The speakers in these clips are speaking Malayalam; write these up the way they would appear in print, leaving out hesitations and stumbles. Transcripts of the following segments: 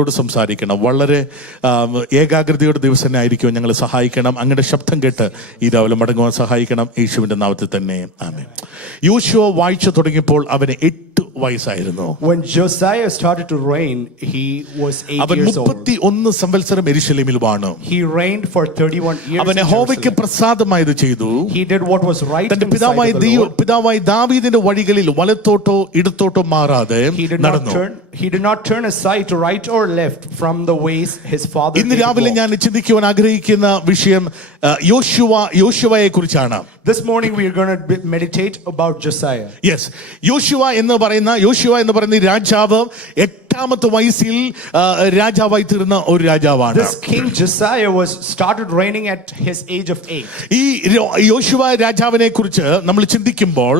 ോട് സംസാരിക്കണം. വളരെ ഏകാഗ്രതയുടെ ദിവസം തന്നെ ആയിരിക്കും. ഞങ്ങൾ സഹായിക്കണം. അങ്ങയുടെ ശബ്ദം കേട്ട് ഈ രാവിലെ മടങ്ങുവാൻ സഹായിക്കണം. യേശുവിന്റെ നാമത്തിൽ തന്നെ ആമേൻ. യോശുവ വാഴ്ച തുടങ്ങിയപ്പോൾ അവന് 8 വയസ്സായിരുന്നു. When Josiah started to reign, he was 8 years old. 31 സംവത്സരം യെരൂശലേമിൽ വാണു. He reigned for 31 years. അവൻ യഹോവയ്ക്ക് പ്രസാദമായത് ചെയ്തു. He did what was right in the sight of the Lord. പിതാവായ ദാവീദിന്റെ വഴികളിൽ വലത്തോട്ടോ ഇടത്തോട്ടോ മാറാതെ നടന്നു. He did not turn aside to right or left from the ways his father did. ഇന്ന് രാവിലെ ഞാൻ ചിന്തിക്കുവാൻ ആഗ്രഹിക്കുന്ന വിഷയം യോശുവയെ കുറിച്ചാണ്. This morning we are going to meditate about Josiah. Yes, യോശുവ എന്ന് പറയുന്ന രാജാവ് 8ാമത്തെ വയസ്സിൽ രാജാവായി തീർന്ന ഒരു രാജാവാണ്. This king Josiah was started reigning at his age of 8. ഈ യോശുവ രാജാവിനെ കുറിച്ച് നമ്മൾ ചിന്തിക്കുമ്പോൾ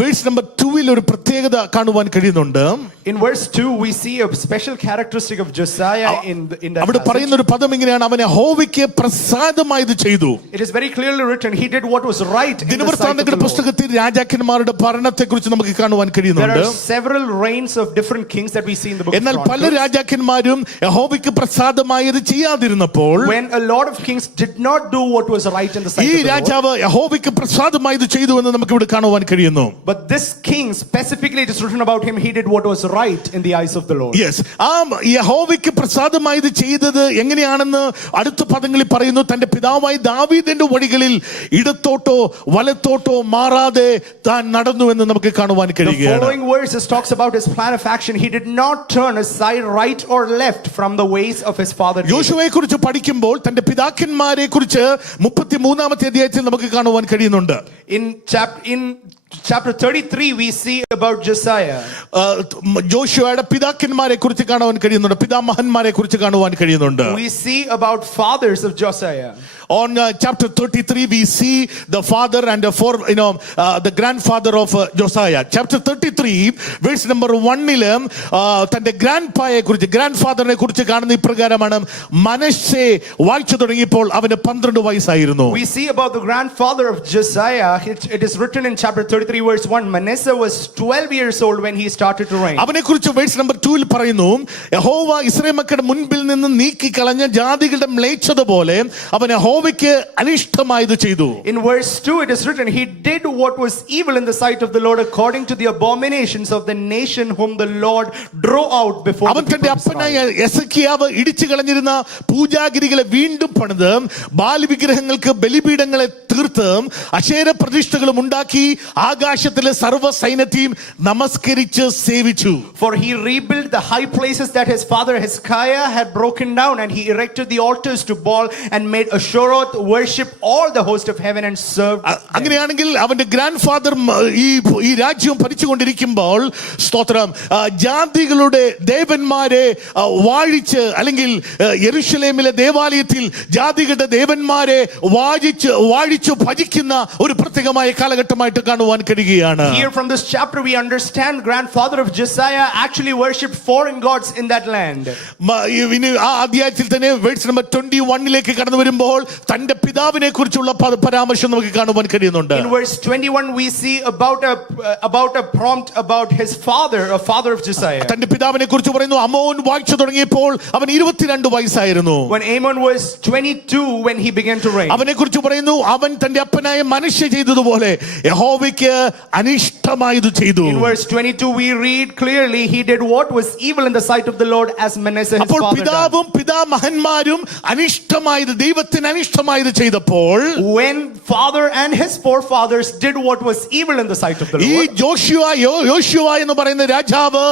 വേഴ്സ് നമ്പർ 2 ഒരു പ്രത്യേകത കാണുവാൻ കഴിയുന്നുണ്ട്. In verse 2 we see a special characteristic of Josiah in that അവിടെ പറയുന്ന ഒരു പദം ഇങ്ങനെയാണ്: അവൻ യഹോവയ്ക്ക് പ്രസാദമായത് ചെയ്തു. It is very clearly written, he did what was right in the sight of the ദിനവൃത്താന്തങ്ങളുടെ പുസ്തകത്തിൽ രാജാക്കന്മാരുടെ ഭരണത്തെക്കുറിച്ച് നമുക്ക് കാണുവാൻ കഴിയുന്നുണ്ട്. There are several reigns of different kings that we see in the book of എന്നാൽ പല Chronicles. രാജാക്കന്മാരും യഹോവയ്ക്ക് പ്രസാദമായത് ചെയ്യാതിരുന്നപ്പോൾ When a lot of kings did not do what was right in the sight ഈ of the Lord. രാജാവ് യഹോവയ്ക്ക് പ്രസാദമായത് ചെയ്തു എന്ന് നമുക്ക് ഇവിടെ കാണുവാൻ കഴിയുന്നു. But this king, specifically it is written about him, he did what was right in the eyes of the Lord. Yes, ആ യഹോവയ്ക്ക് പ്രസാദമായത് ചെയ്തത് എങ്ങനെയാണെന്ന് അടുത്ത പദങ്ങളിൽ പറയുന്നു. തന്റെ പിതാവായ ദാവീദിന്റെ വഴികളിൽ ഇടത്തോട്ടോ വലത്തോട്ടോ മാറാതെ താൻ നടന്നു എന്ന് നമുക്ക് കാണുവാൻ The കഴിയുകയാണ്. following verses talks about his plan of action. He did not turn aside right or left from the ways of his father David. യോശുവയെ കുറിച്ച് പഠിക്കുമ്പോൾ തന്റെ പിതാക്കന്മാരെ കുറിച്ച് 33ാമത്തെ അധ്യായത്തിൽ നമുക്ക് കാണുവാൻ കഴിയുന്നുണ്ട്. In chapter 33 we see about Josiah. ജോഷുവയുടെ പിതാക്കന്മാരെ കുറിച്ച് കാണുവാൻ കഴിയുന്നുണ്ട്. പിതാമഹന്മാരെ കുറിച്ച് കാണുവാൻ കഴിയുന്നുണ്ട്. We see about fathers of Josiah. On chapter 33 we see the father and the grandfather of Josiah. Chapter 33 verse number 1 തന്റെ ഗ്രാൻഡ്ഫാദറിനെ കുറിച്ച് കാണുന്ന ഇപ്രകാരമാണ്: മനശ്ശെ വാഴ്ച തുടങ്ങിയപ്പോൾ അവന് 12 വയസ്സായിരുന്നു. We see about the grandfather of Josiah. It is written in chapter 33 verse 1, Manasseh was 12 years old when he started to reign. അവനെ കുറിച്ച് verse number 2 പറയുന്നു: യഹോവ ഇസ്രായേൽ മക്കളുടെ മുൻപിൽ നിന്ന് നീക്കിക്കളഞ്ഞ ജാതികളുടെ മ്ലേച്ഛത പോലെ അവൻ യഹോവയ്ക്ക് അനിഷ്ടമായത് ചെയ്തു. In verse 2 it is written, he did what was evil in the sight of the Lord according to the abominations of the nation whom the Lord drove out before അവൻ തന്റെ അപ്പനായ എസെക്കിയാവ് ഇടിച്ചു കളഞ്ഞിരുന്ന പൂജാഗിരികളെ വീണ്ടും പണിത് ബാൽ വിഗ്രഹങ്ങൾക്ക് ബലിപീഠങ്ങളെ തീർത്ത് അശേര പ്രതിഷ്ഠകളും ഉണ്ടാക്കി ആകാശത്തിലെ സർവ്വ സൈന്യത്തെയും നമസ്കരിച്ച് സേവിച്ചു. For he rebuilt the high places that his father Hezekiah had broken down, and he erected the altars to Baal and made Ashtaroth worship all the host of heaven and served them. അങ്ങനെയാണെങ്കിൽ അവന്റെ ഗ്രാൻഡ് ഫാദർ ഈ രാജ്യം ഭരിച്ചുകൊണ്ടിരിക്കുമ്പോൾ സ്തോത്രം ജാതികളുടെ ദേവന്മാരെ വാഴിച്ച്, അല്ലെങ്കിൽ യെരൂശലേമിലെ ദേവാലയത്തിൽ ജാതികളുടെ ദേവന്മാരെ വാഴിച്ചു ഭജിക്കുന്ന ഒരു പ്രത്യേകമായ കാലഘട്ടമായിട്ട് കാണുവാൻ കഴിയുകയാണ്. Here from this chapter we understand grandfather of Josiah actually worshipped foreign gods in that land. ആ അധ്യായത്തിൽ തന്നെ വേഴ്സ് നമ്പർ 21 കടന്നു വരുമ്പോൾ തന്റെ പിതാവിനെ കുറിച്ചുള്ള പരാമർശം നമുക്ക് കാണുവാൻ കഴിയുന്നുണ്ട്. In verse 21 we see about a prompt about his father, a father of Josiah. തന്റെ പിതാവിനെ കുറിച്ച് പറയുന്നു: അമോൻ വാഴ്ച തുടങ്ങിയപ്പോൾ അവൻ 22 വയസ്സായിരുന്നു. When Amon was 22 when he began to reign. അവനെ കുറിച്ച് പറയുന്നു: അവൻ തന്റെ അപ്പനായ മനശ്ശെ ചെയ്തതുപോലെ യഹോവയ്ക്ക് അനിഷ്ടമായത് ചെയ്തു. In verse 22 we read clearly, he did what was evil in the sight of the Lord as Manasseh his അപ്പോൾ father പിതാവും പിതാമഹന്മാരും അനിഷ്ടമായത് ദൈവത്തിന് അനിഷ്ടമായത് ചെയ്തപ്പോൾ when father and his forefathers did what was evil in the sight of the ഈ Lord. യോശുവ എന്ന് പറയുന്ന രാജാവ്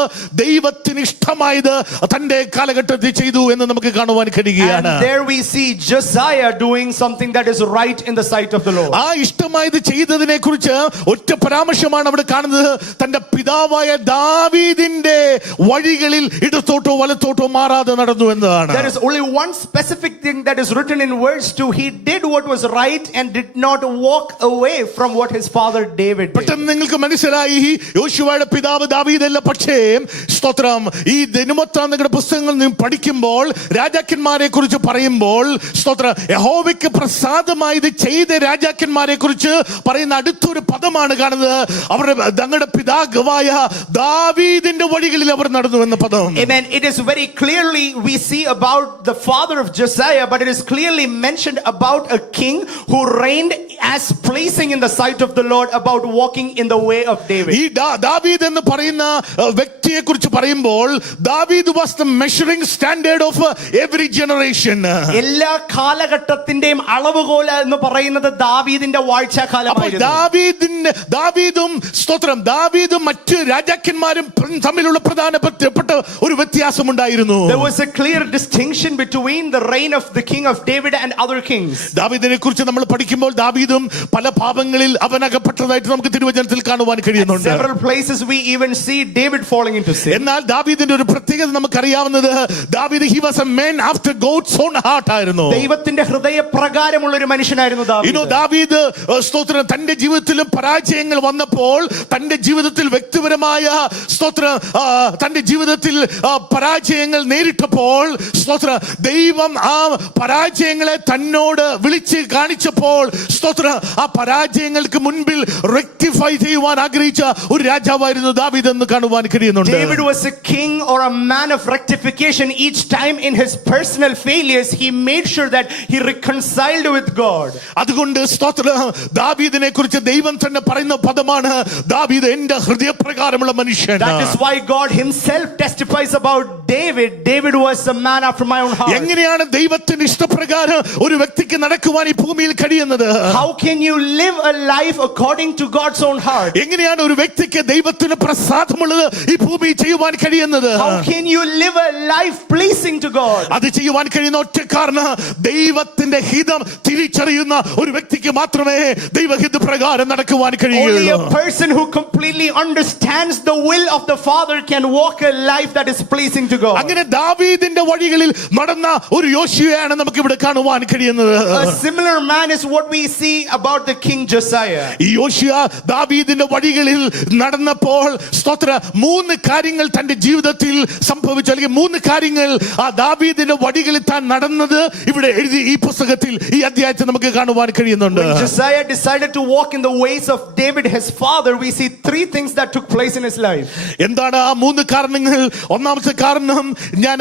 ദൈവത്തിന് ഇഷ്ടമായത് തന്റെ കാലഘട്ടത്തിൽ ചെയ്തു എന്ന് നമുക്ക് കാണുവാൻ കഴിയുകയാണ്. And there we see Josiah doing something that is right in the sight of the Lord. ആ ഇഷ്ടമായത് ചെയ്തതിനെ കുറിച്ച് ഒറ്റ പരാമർശമാണ് അവിടെ കാണുന്നത്: തന്റെ പിതാവായ ദാവീദിന്റെ വഴികളിൽ ഇടത്തോട്ടോ വലത്തോട്ടോ മാറാതെ നടന്നു എന്നതാണ്. There is only one specific thing that is written in verse 2. He did what was right and did not walk away from what his father David did. പെട്ടെന്ന് നിങ്ങൾക്ക് മനസ്സിലായി യോശുവയുടെ പിതാവ് ദാവീദല്ല. പക്ഷേ സ്തോത്രം, ഈ ദിനവൃത്താന്തങ്ങളുടെ പുസ്തകങ്ങൾ നിങ്ങൾ പഠിക്കുമ്പോൾ രാജാക്കന്മാരെ കുറിച്ച് പറയുമ്പോൾ സ്തോത്രം, യഹോവയ്ക്ക് പ്രസാദമായത് ചെയ്ത രാജാക്കന്മാരെ കുറിച്ച് പറയുന്ന അടുത്തൊരു പദമാണ് കാണുന്നത്. അവരുടെ തങ്ങളുടെ പിതാവായ ദാവീദിന്റെ വഴികളിൽ അവർ നടന്നു എന്ന പദം. Amen. It is very clearly we see about the father of Josiah, but it is clearly mentioned about a king who reigned as pleasing in the sight of the Lord, about walking in the way of David. ഈ ദാവീദ് എന്ന് പറയുന്ന വ്യക്തിയെ കുറിച്ച് പറയുമ്പോൾ ദാവീദ് was the measuring standard of every generation. എല്ലാ കാലഘട്ടത്തിന്റെയും അളവുകോൽ എന്ന് പറയുന്നത് ദാവീദിന്റെ വാഴ്ചാകാലമായിരുന്നു. ദാവീദും സ്തോത്രം, ദാവീദും മറ്റ് രാജാക്കന്മാരും തമ്മിലുള്ള പ്രധാനപ്പെട്ട ഒരു വ്യത്യാസമുണ്ടായിരുന്നു. There was a clear distinction between the reign of the king of David and other kings. ദാവീദിനെ കുറിച്ച് നമ്മൾ പഠിക്കുമ്പോൾ ദാവീദും പല പാപങ്ങളിൽ അവനകപ്പെട്ടതായിട്ട് നമുക്ക് തിരുവചനത്തിൽ കാണുവാൻ കഴിയുന്നുണ്ട്. Several places we even see David falling into sin. എന്നാൽ ദാവീദിന്റെ ഒരു പ്രത്യേകത നമുക്കറിയാവുന്നത്, ദാവീദ് he was a man after God's own heart ആയിരുന്നു. ദൈവത്തിന്റെ ഹൃദയപ്രകാരമുള്ള ഒരു മനുഷ്യനായിരുന്നു ദാവീദ്. ദാവീദ് സ്തോത്രം തന്റെ ജീവിതത്തിലും പരാജയങ്ങൾ വന്നപ്പോൾ, തന്റെ ജീവിതത്തിൽ വ്യക്തിപരമായ സ്തോത്രം തന്റെ ജീവിതത്തിൽ പരാജയങ്ങൾ നേരിട്ടപ്പോൾ, സ്തോത്രം ദൈവം ആ പരാജയങ്ങളെ തന്നോട് വിളിച്ച് കാണിച്ചപ്പോൾ, സ്തോത്രം ആ പരാജയങ്ങൾക്ക് മുൻപിൽ റെക്ടിഫൈ ചെയ്യുവാൻ ആഗ്രഹിച്ച ഒരു രാജാവായിരുന്നു ദാവീദ് എന്ന് കാണുവാൻ കഴിയുന്നുണ്ട്. David was a king or a man of rectification. Each time in his personal failures he made sure that he reconciled with God. അതുകൊണ്ട് സ്തോത്രം ദാവീദിനെ കുറിച്ച് ദൈവം തന്നെ പറയുന്ന പദമാണ്, ദാവീദ് എന്റെ ഹൃദയപ്രകാരമുള്ള മനുഷ്യൻ. That is why God himself testifies about David. David was a man after my own heart. എങ്ങനെയാണ് ദൈവത്തിന്റെ ഇഷ്ടപ്രകാരം ഒരു വ്യക്തിക്ക് നടക്കുവാൻ ഈ ഭൂമിയിൽ കഴിയുന്നത്? How can you live a life according to God's own heart? എങ്ങനെയാണ് ഒരു വ്യക്തിക്ക് ദൈവത്തിന് പ്രസാദമുള്ളത് ഈ ഭൂമിയിൽ ചെയ്യുവാൻ കഴിയുന്നത്? How can you live a life pleasing to God? അത് ചെയ്യുവാൻ കഴിയുന്ന ഒറ്റ കാരണം, ദൈവത്തിന്റെ ഹിതം തിരിച്ചറിയുന്ന ഒരു വ്യക്തിക്ക് മാത്രമേ ദൈവഹിത പ്രകാരം നടക്കുവാൻ Only കഴിയുകയുള്ളൂ. a person who completely understands the will of the Father can walk a life that is pleasing to God. അങ്ങനെ ദാവീദിന്റെ വഴികളിൽ നടന്ന ഒരു യോശുവയാണ് നമുക്ക് ഇവിടെ കാണുവാൻ കഴിയുന്നത്. A similar man is what we see about the king Josiah. ഈ യോശുവ ദാവീദിന്റെ വഴികളിൽ നടന്നപ്പോൾ സ്തോത്ര 3 കാര്യങ്ങൾ തന്റെ ജീവിതത്തിൽ സംഭവിച്ചു, അല്ലെങ്കിൽ 3 കാര്യങ്ങൾ ആ ദാവീദിന്റെ വഴികളിൽ താൻ നടന്നത് ഇവിടെ എഴുതി ഈ പുസ്തകത്തിൽ ഈ അധ്യായത്തിൽ നമുക്ക് കാണുവാൻ കഴിയുന്നുണ്ട്. When Josiah decided to walk in the ways of David his father, we see 3 things that took place in his life. എന്താണ് ആ 3 കാരണങ്ങൾ? ഒന്നാമത്തെ കാരണം ഞാൻ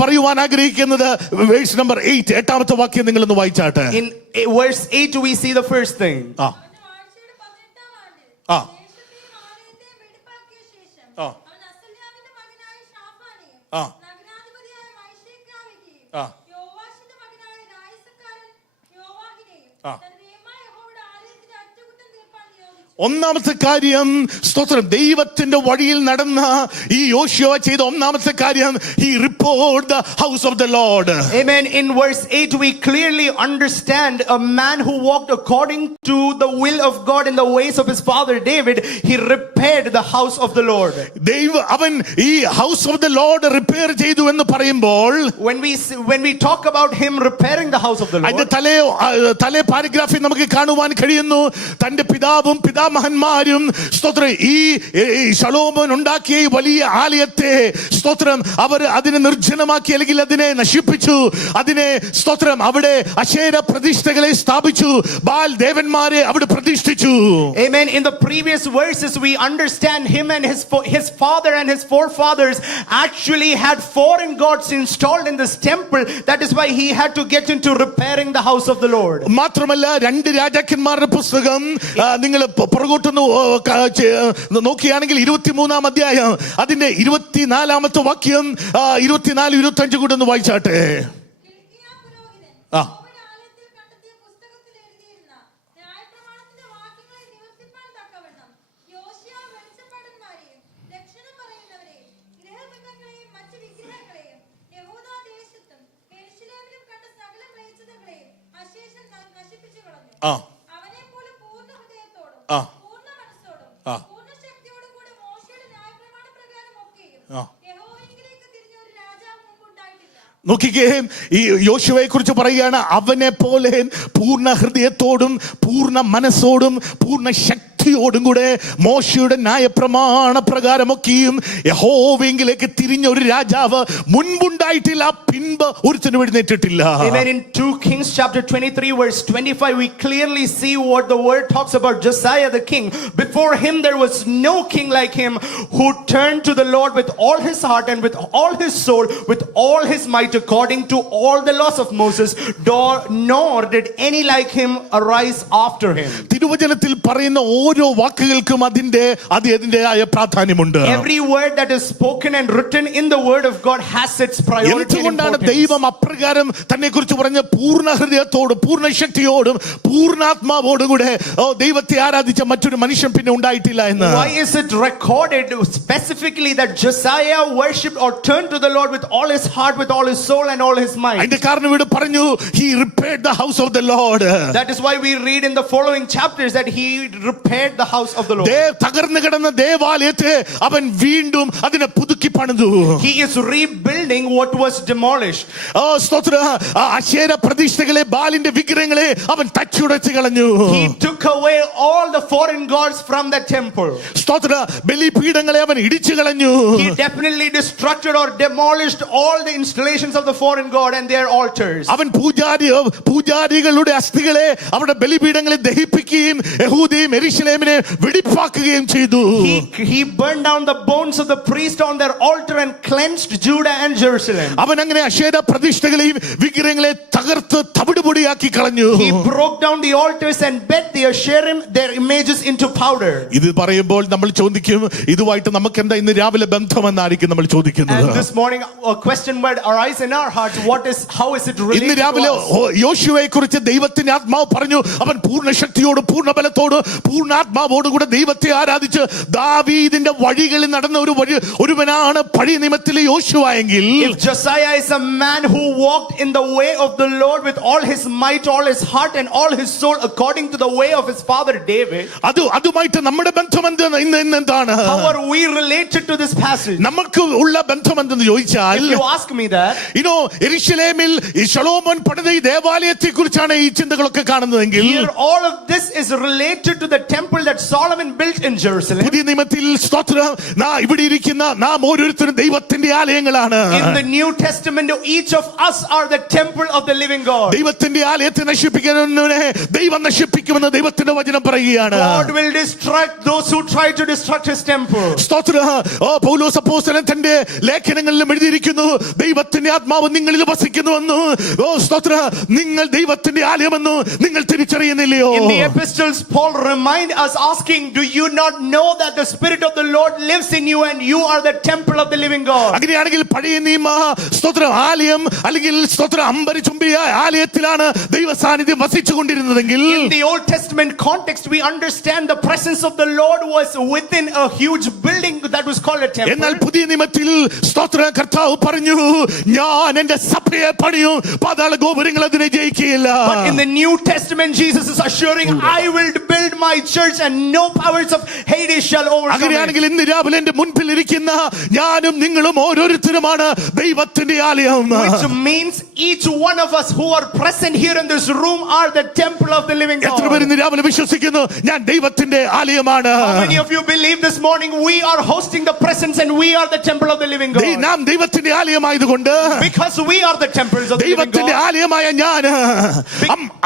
പറയുവാൻ ആഗ്രഹിക്കുന്നത് വേഴ്സ് നമ്പർ 8, 8ാമത്തെ വാക്യം നിങ്ങളൊന്ന് വായിച്ചാട്ടെ. In verse 8 we see the first thing. ഒന്നാമത്തെ കാര്യം സ്തോത്രം, ദൈവത്തിന്റെ വഴിയിൽ നടന്ന ഈ യോശുവ ചെയ്ത ഒന്നാമത്തെ കാര്യം, he repaired the house of the Lord. Amen. In verse 8 we clearly understand a man who walked according to the will of God in the ways of his father David. He repaired the house of the Lord. അവൻ ഈ house of the Lord repair ചെയ്തു എന്ന് പറയുമ്പോൾ, when we talk about him repairing the house of the Lord, അതിന്റെ തലേ പാരഗ്രാഫിൽ നമുക്ക് കാണുവാൻ കഴിയുന്നു, തന്റെ പിതാവും മഹന്മാരും സ്തോത്രം ഈ ശലോമോൻ ഉണ്ടാക്കിയ ഈ വലിയ ആലയത്തെ സ്തോത്രം അവർ അതിനെ നിർജ്ജനമാക്കി, അല്ലെങ്കിൽ അതിനെ നശിപ്പിച്ചു. അതിനെ സ്തോത്രം അവിടെ അശേര പ്രതിഷ്ഠകളെ സ്ഥാപിച്ചു, ബാൽ ദേവന്മാരെ അവിടെ പ്രതിഷ്ഠിച്ചു. Amen. In the previous verses we understand him and his father and his forefathers actually had foreign gods installed in this temple. That is why he had to get into repairing the house of the Lord. മാത്രമല്ല 2 രാജാക്കന്മാരുടെ പുസ്തകം നിങ്ങൾ പുറകോട്ടൊന്ന് നോക്കിയാണെങ്കിൽ 23-ാം അധ്യായം അതിന്റെ 24-ാമത്തെ വാക്യം 24-25 കൂടെ ഒന്ന് വായിച്ചാട്ടെ. നോക്കിക്കേ, ഈ യോശുവയെ കുറിച്ച് പറയുകയാണ്, അവനെ പോലെ പൂർണ്ണ ഹൃദയത്തോടും പൂർണ്ണ മനസ്സോടും പൂർണ്ണ ശക്തി ശക്തിയോടും കൂടെ മോശയുടെ ന്യായപ്രമാണ പ്രകാരമൊക്കെയും യഹോവയെങ്കിലേക്ക് തിരിഞ്ഞ ഒരു രാജാവ് മുൻപുണ്ടായിട്ടില്ല, പിൻപ് ഒരുത്തനും എഴുന്നേറ്റിട്ടില്ല. Amen. In 2 Kings chapter 23 verse 25 we clearly see what the word talks about Josiah the king. Before him there was no king like him who turned to the Lord with all his heart and with all his soul, with all his might, according to all the laws of Moses, nor did any like him arise after him. തിരുവചനത്തിൽ പറയുന്ന ഓരോ വാക്കുകൾക്കും അതിന്റേതായ പ്രാധാന്യമുണ്ട്. Every word that is spoken and written in the word of God has its priority and എന്തുകൊണ്ടാണ് importance. ദൈവം അപ്രകാരം തന്നെ കുറിച്ച് പറഞ്ഞ പൂർണ്ണ ഹൃദയത്തോടും പൂർണ്ണ ശക്തിയോടും പൂർണ്ണാത്മാവോടും കൂടെ ദൈവത്തെ ആരാധിച്ച മറ്റൊരു മനുഷ്യൻ പിന്നെ ഉണ്ടായിട്ടില്ല എന്ന്? Why is it recorded specifically that Josiah worshipped or turned to the Lord with all his heart, with all his soul and all his mind? അതിന്റെ കാരണം ഇവിടെ പറഞ്ഞു, he repaired the house of the Lord. That is why we read in the following chapters that he repaired the house of the Lord. തകർന്നു കിടന്ന ദേവാലയത്തെ അവൻ വീണ്ടും അതിനെ പുതുക്കി പണിതു. He is rebuilding what was demolished. Asherah പ്രതിഷ്ഠകളെ, ബാലിന്റെ വിഗ്രഹങ്ങളെ അവൻ തച്ചുടച്ചു കളഞ്ഞു. He took away all the foreign gods from the temple. ബലിപീഠങ്ങളെ അവൻ ഇടിച്ചു കളഞ്ഞു. He definitely destructed or demolished all the installations of the foreign god and their altars. അവൻ പൂജാരികളുടെ അസ്ഥികളെ അവരുടെ ബലിപീഠങ്ങളെ ദഹിപ്പിക്കുകയും യഹൂദയും യെരൂശലേമിനെ വെടിപ്പാക്കുകയും ചെയ്തു. He burned down the bones of the priest on their altar and cleansed Judah and Jerusalem. അവൻ അങ്ങനെ അശേര പ്രതിഷ്ഠകളെയും വിഗ്രഹങ്ങളെ തകർത്ത് തവിടുപൊടിയാക്കി കളഞ്ഞു. He broke down the altars and bet the Asherim, their images, into powder. ഇത് പറയുമ്പോൾ നമ്മൾ ചോദിക്കും, ഇതുമായിട്ട് നമുക്ക് എന്താ ഇന്ന് രാവിലെ ബന്ധമെന്നായിരിക്കും നമ്മൾ ചോദിക്കുന്നത്. And this morning a question might arise in our hearts, how is it related ഇന്ന് രാവിലെ to us? യോശുവയെ കുറിച്ച് ദൈവത്തിന്റെ ആത്മാവ് പറഞ്ഞു, അവൻ പൂർണ്ണ ശക്തിയോട് പൂർണ്ണ ബലത്തോട് പൂർണ്ണാത്മാവോട് കൂടെ ദൈവത്തെ ആരാധിച്ച് ദാവീദിന്റെ വഴികളിൽ നടന്ന ഒരുവനാണ് പഴയ നിയമത്തിലെ യോശുവ എങ്കിൽ, if Josiah is a man who walked in the way of the Lord with all his might, all his heart and all his soul according to the way of his father David, അതുമായിട്ട് നമ്മുടെ ബന്ധം എന്താണ്? how are we related to this passage? നമുക്ക് ഉള്ള ബന്ധം എന്തെന്ന് ചോദിച്ചാൽ, if you ask me that, യെരൂശലേമിൽ ശലോമോൻ പണിത ഈ ദേവാലയത്തെ കുറിച്ചാണ് ഈ ചിന്തകളൊക്കെ കാണുന്നതെങ്കിൽ, here all of this is related to the temple that Solomon built in Jerusalem. പുതിയ നിയമത്തിൽ സ്തോത്രം, ഇവിടെ ഇരിക്കുന്ന നാം ഓരോരുത്തരും ദൈവത്തിന്റെ ആലയങ്ങളാണ്. In the New Testament each of us are the temple of the living God. ദൈവത്തിന്റെ ആലയത്തെ നശിപ്പിക്കുന്നവനെ ദൈവം നശിപ്പിക്കുമെന്ന് ദൈവത്തിന്റെ വചനം പറയുകയാണ്. God will destruct those who try to destruct his temple. സ്തോത്രം. പൗലോസ് അപ്പോസ്തലൻ തന്റെ ലേഖനങ്ങളിലും എഴുതിയിരിക്കുന്നു, ദൈവത്തിന്റെ ആത്മാവ് നിങ്ങളിൽ വസിക്കുന്നുവെന്ന്. സ്തോത്രം, നിങ്ങൾ ദൈവത്തിന്റെ ആലയമെന്ന് നിങ്ങൾ തിരിച്ചറിയുന്നില്ലയോ? In the epistles Paul remind us asking, do you not know that the spirit of the Lord lives in you and you are the temple of the living God? അങ്ങനെയാണെങ്കിൽ പഴയ നിയമ സ്തോത്രം ആലയം അല്ലെങ്കിൽ സ്തോത്രം അമ്പരിചുംബിയ ആലയത്തിലാണ് ദൈവ സാന്നിധ്യം വസിച്ചുകൊണ്ടിരുന്നതെങ്കിൽ, in the Old Testament context we understand the presence of the Lord was within a huge building that was called a temple. എന്നാൽ പുതിയ നിയമത്തിൽ സ്തോത്രം കർത്താവ് പറഞ്ഞു, ഞാൻ എന്റെ സഭയെ പണിയും, പാതാള ഗോപുരങ്ങൾ അതിനെ ജയിക്കുകയില്ല. But in the New Testament Jesus is assuring, I will build my church and no powers of Hades shall overcome it. അങ്ങനെയാണെങ്കിൽ ഇന്ന് രാവിലെ എന്റെ മുൻപിൽ ഇരിക്കുന്ന ഞാനും നിങ്ങളും ഓരോരുത്തരുമാണ് ദൈവത്തിന്റെ ആലയം. Which means each one of us who are present here in this room are the temple of the living God. എത്ര പേര് ഇന്ന് രാവിലെ വിശ്വസിക്കുന്നു ഞാൻ ദൈവത്തിന്റെ ആലയമാണ്? How many of you believe this morning we are hosting the presence and we are the temple of the living God? നാം ദൈവത്തിന്റെ ആലയമായതുകൊണ്ട്, Because we are the temples of the living ദൈവത്തിന്റെ God. ആലയമായ ഞാൻ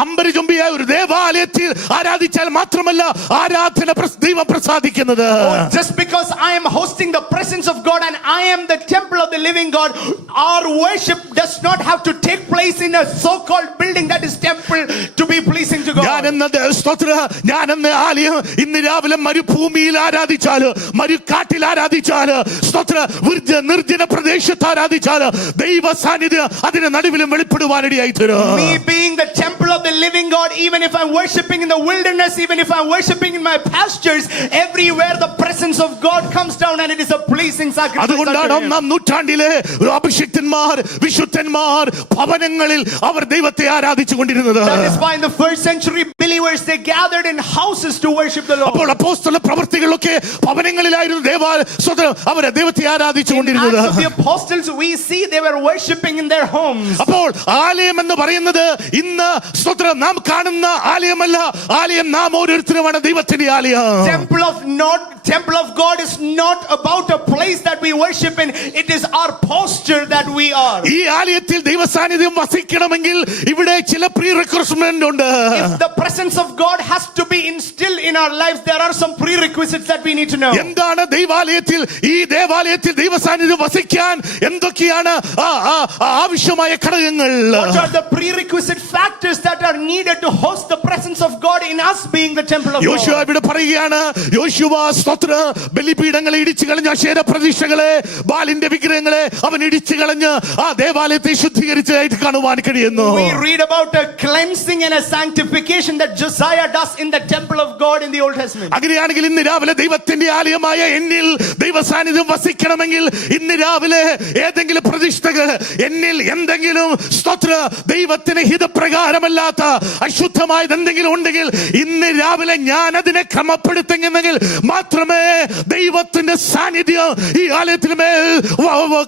അമ്പരിചുംബിയായ ഒരു ദേവാലയത്തിൽ ആരാധിച്ചാൽ മാത്രമല്ല ആരാധന ദൈവം പ്രസാദിക്കുന്നത്. Just because I am hosting the presence of God and I am the temple of the living God, our worship does not have to take place in a so-called building that is temple to be pleasing to God. ഞാനെന്ന ആലയം ഇന്ന് രാവിലെ മരുഭൂമിയിൽ ആരാധിച്ചാല്, മരുക്കാട്ടിൽ ആരാധിച്ചാല്, നിർജ്ജന പ്രദേശത്ത് ആരാധിച്ചാല് ദൈവ സാന്നിധ്യം അതിന്റെ നടുവിലും വെളിപ്പെടുവാനിടയായി തീരും. Me being the temple of the living God, even if I'm worshiping in the wilderness, even if I'm worshiping in my pastures, everywhere the presence of God comes down and it is a pleasing sacrifice. അതുകൊണ്ടാണ് ഒന്നാം നൂറ്റാണ്ടിലെ അഭിഷിക്തന്മാർ വിശുദ്ധന്മാർ ഭവനങ്ങളിൽ അവർ ദൈവത്തെ ആരാധിച്ചു കൊണ്ടിരുന്നത്. That is why in the first century believers they gathered in houses to worship the Lord. അപ്പോൾ അപ്പോസ്തല പ്രവൃത്തികളിലൊക്കെ ഭവനങ്ങളിലായിരുന്നു അവരെ ദൈവത്തെ ആരാധിച്ചു കൊണ്ടിരുന്നത്. In Acts of the Apostles we see they were worshiping in their homes. അപ്പോൾ ആലയം എന്ന് പറയുന്നത് ഇന്ന് നാം കാണുന്ന ആലയമല്ല, ആലയം നാം ഓരോരുത്തരുമാണ് ദൈവത്തിന്റെ ആലയം. Temple of God is not about a place that we worship in. It is our posture that we are. ഈ ആലയത്തിൽ ദൈവസാന്നിധ്യം വസിക്കണമെങ്കിൽ ഇവിടെ ചില പ്രീറിക്വയർമെന്റ് ഉണ്ട്. If the presence of God has to be instilled in our lives, there are some prerequisites that we need to know. എന്താണ് ദൈവാലയത്തിൽ ഈ ദേവാലയത്തിൽ ദൈവസാന്നിധ്യം വസിക്കാൻ എന്തൊക്കെയാണ് ആവശ്യമായ ഘടകങ്ങൾ? What are the prerequisite factors that are needed to host the presence of God in us being the temple of God? യോശുവ ഇവിടെ പറയുകയാണ്, യോശുവ സ്തോത്ര ബലിപീഠങ്ങളെ ഇടിച്ചു കളഞ്ഞ അശേര പ്രതിഷ്ഠകളെ ബാലിന്റെ വിഗ്രഹങ്ങളെ അവൻ ഇടിച്ചു കളഞ്ഞ് ആ ദേവാലയത്തെ ശുദ്ധീകരിച്ചതായിട്ട് കാണുവാൻ കഴിയുന്നു. We read about a cleansing and a sanctification that Josiah does in the temple of God in the Old Testament. അങ്ങനെയാണെങ്കിൽ ഇന്ന് രാവിലെ ദൈവത്തിന്റെ ആലയമായ എന്നിൽ ദൈവസാന്നിധ്യം വസിക്കണമെങ്കിൽ ഇന്ന് രാവിലെ ഏതെങ്കിലും പ്രതിഷ്ഠകൾ എന്നിൽ എന്തെങ്കിലും സ്തോത്ര ദൈവത്തിന് ഹിതപ്രകാരമല്ലാത്ത അശുദ്ധമായത് എന്തെങ്കിലും ഉണ്ടെങ്കിൽ ഇന്ന് രാവിലെ ഞാൻ അതിനെ ക്രമപ്പെടുത്തുന്നെങ്കിൽ മാത്രമേ ദൈവത്തിന്റെ സാന്നിധ്യം ഈ ആലയത്തിന് മേൽ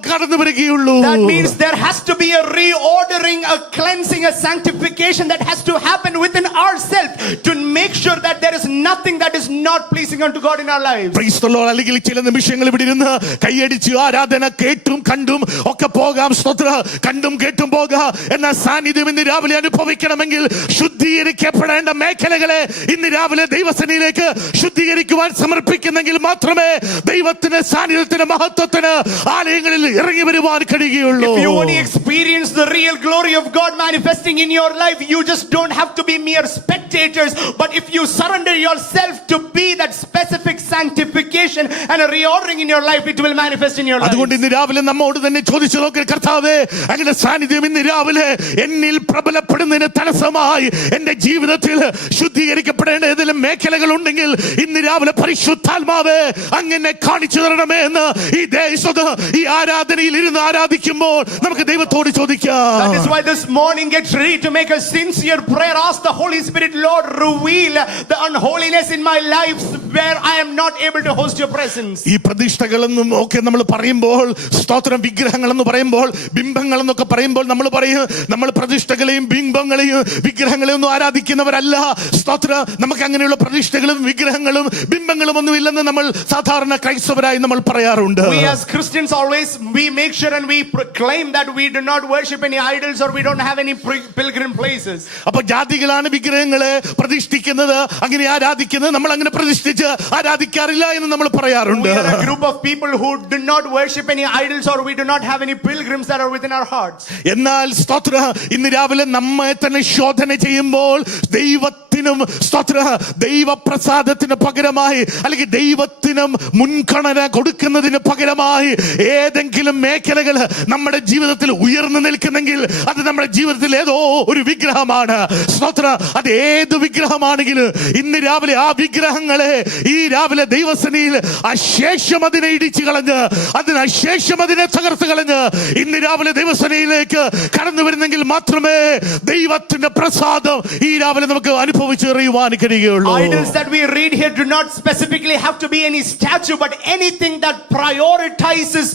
കടന്നു വരികയുള്ളൂ. That means there has to be a reordering, a cleansing, a sanctification that has to happen within ourselves to make sure that there is nothing that is not pleasing unto God in our lives. Praise the Lord. അല്ലെങ്കിൽ ചില നിമിഷങ്ങൾ ഇവിടെ ഇരുന്ന് കൈയടിച്ച് ആരാധന കേട്ടും കണ്ടും ഒക്കെ പോകാം. സ്തോത്ര കണ്ടും കേട്ടും പോകാം. എന്നാൽ സാന്നിധ്യം ഇന്ന് രാവിലെ അനുഭവിക്കണമെങ്കിൽ ശുദ്ധീകരിക്കപ്പെടേണ്ട മേഖലകളെ ഇന്ന് രാവിലെ ദൈവസന്നിധിയിലേക്ക് ശുദ്ധീകരിക്കുവാൻ സമർപ്പിക്കുന്നെങ്കിൽ മാത്രമേ ദൈവത്തിന്റെ സാന്നിധ്യത്തിന്റെ മഹത്വത്തിന് ആലയങ്ങളിൽ ഇറങ്ങി വരുവാൻ കഴിയുകയുള്ളൂ. If you only experience the real glory of God manifesting in your life, you just don't have to be mere spectators, but if you surrender yourself to be that specific sanctification and a reordering in your life, it will manifest in your life. അതുകൊണ്ട് ഇന്ന് രാവിലെ നമ്മോട് തന്നെ ചോദിച്ചു നോക്കി, കർത്താവേ അങ്ങനെ സാന്നിധ്യം ഇന്ന് രാവിലെ എന്നിൽ പ്രബലപ്പെടുന്നതിന് തടസ്സമായി എന്റെ ജീവിതത്തിൽ ശുദ്ധീകരിക്കപ്പെടേണ്ട ഏതെങ്കിലും മേഖലകൾ ഉണ്ടെങ്കിൽ ഇന്ന് രാവിലെ പരിശുദ്ധാത്മാവേ അങ്ങനെ കാണിച്ചു തരണമേ എന്ന് ഈ ആരാധനയിൽ ഇരുന്ന് ആരാധിക്കുമ്പോൾ നമുക്ക് ദൈവത്തോട് ചോദിക്കാം. That is why this morning get ready to make a sincere prayer. Ask the Holy Spirit, Lord, reveal the unholiness in my life where I am not able to host your presence. ഈ പ്രതിഷ്ഠകളെന്നും ഒക്കെ നമ്മൾ പറയുമ്പോൾ, സ്തോത്രം വിഗ്രഹങ്ങളെന്ന് പറയുമ്പോൾ, ബിംബങ്ങൾ എന്നൊക്കെ പറയുമ്പോൾ നമ്മൾ പറയും നമ്മൾ പ്രതിഷ്ഠകളെയും ബിംബങ്ങളെയും വിഗ്രഹങ്ങളെയും ഒന്നും ആരാധിക്കുന്നവരല്ല. സ്തോത്ര നമുക്ക് അങ്ങനെയുള്ള പ്രതിഷ്ഠകളും വിഗ്രഹങ്ങളും ബിംബങ്ങളും ഒന്നും ഇല്ലെന്ന് നമ്മൾ സാധാരണ ക്രൈസ്തവരായി നമ്മൾ പറയാറുണ്ട്. We as Christians always we make sure and we proclaim that we do not worship any idols or we don't have any pilgrim places. അപ്പോൾ ജാതികളാണ് വിഗ്രഹങ്ങളെ പ്രതിഷ്ഠിക്കുന്നത്, അങ്ങനെ ആരാധിക്കുന്നത്. നമ്മൾ അങ്ങനെ പ്രതിഷ്ഠിച്ച് ആരാധിക്കാറില്ല എന്ന് നമ്മൾ പറയാറുണ്ട്. We are a group of people who do not worship any idols or we do not have any pilgrims that are within our hearts. എന്നാൽ സ്തോത്ര ഇന്ന് രാവിലെ നമ്മെ തന്നെ ശോധന ചെയ്യുമ്പോൾ ദൈവത്തിനും സ്തോത്ര ദൈവപ്രസാദത്തിന് പകരമായി അല്ലെങ്കിൽ ദൈവത്തിനും മുൻഗണന കൊടുക്കുന്നതിന് പകരമായി ഏതെങ്കിലും മേഖലകൾ നമ്മുടെ ജീവിതത്തിൽ ഉയർന്നു നിൽക്കുന്നെങ്കിൽ അത് നമ്മുടെ ജീവിതത്തിൽ ഏതോ ഒരു വിഗ്രഹമാണ്. സ്തോത്ര അത് ഏത് വിഗ്രഹമാണെങ്കിലും ഇന്ന് രാവിലെ ആ വിഗ്രഹങ്ങളെ ഈ രാവിലെ ദൈവസന്നിധിയിൽ അശേഷം അതിനെ ഇടിച്ചു കളഞ്ഞ് അതിനശേഷം അതിനെ തകർത്ത് കളഞ്ഞ് ഇന്ന് രാവിലെ ദൈവസന്നിധിയിലേക്ക് കടന്നു വരുന്നെങ്കിൽ മാത്രമേ ദൈവത്തിന്റെ പ്രസാദം ഈ രാവിലെ നമുക്ക് അനുഭവിച്ചറിയുവാൻ കഴിയുകയുള്ളൂ. Idols that we read here do not specifically have to be any statue, but anything that prioritizes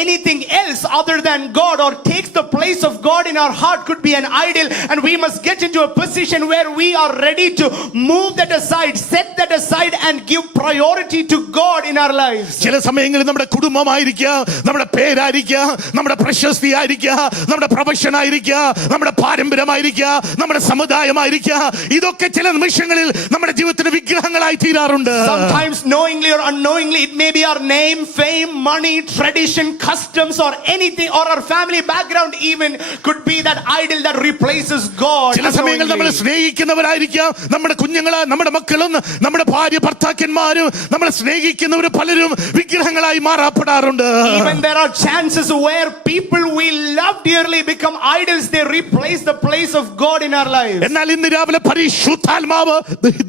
anything else other than God or takes the place of God in our heart could be an idol, and we must get into a position where we are ready to move that aside, set that aside and give priority to God in our lives. ചില സമയങ്ങളിൽ നമ്മുടെ കുടുംബമായിരിക്കാം, നമ്മുടെ പേരായിരിക്കാം, നമ്മുടെ പ്രശസ്തിയായിരിക്കാം, നമ്മുടെ പ്രൊഫഷൻ ആയിരിക്കാം, നമ്മുടെ പാരമ്പര്യമായിരിക്കാം, നമ്മുടെ സമുദായമായിരിക്കാം, ഇതൊക്കെ ചില നിമിഷങ്ങളിൽ നമ്മുടെ ജീവിതത്തിന് വിഗ്രഹങ്ങളായി തീരാറുണ്ട്. Sometimes knowingly or unknowingly it may be our name, fame, money, tradition, customs or anything, or our family background even could be that idol that replaces God. ചില സമയങ്ങളിൽ നമ്മൾ സ്നേഹിക്കുന്നവരായിരിക്കാം, നമ്മുടെ കുഞ്ഞുങ്ങള്, നമ്മുടെ മക്കളും, നമ്മുടെ ഭാര്യ ഭർത്താക്കന്മാരും നമ്മൾ സ്നേഹിക്കുന്നവർ പലരും വിഗ്രഹങ്ങളായി മാറപ്പെടാറുണ്ട്. Even there are chances where people we love dearly become idols. They replace the place of God in our lives. എന്നാൽ ഇന്ന് രാവിലെ പരിശുദ്ധാത്മാവ്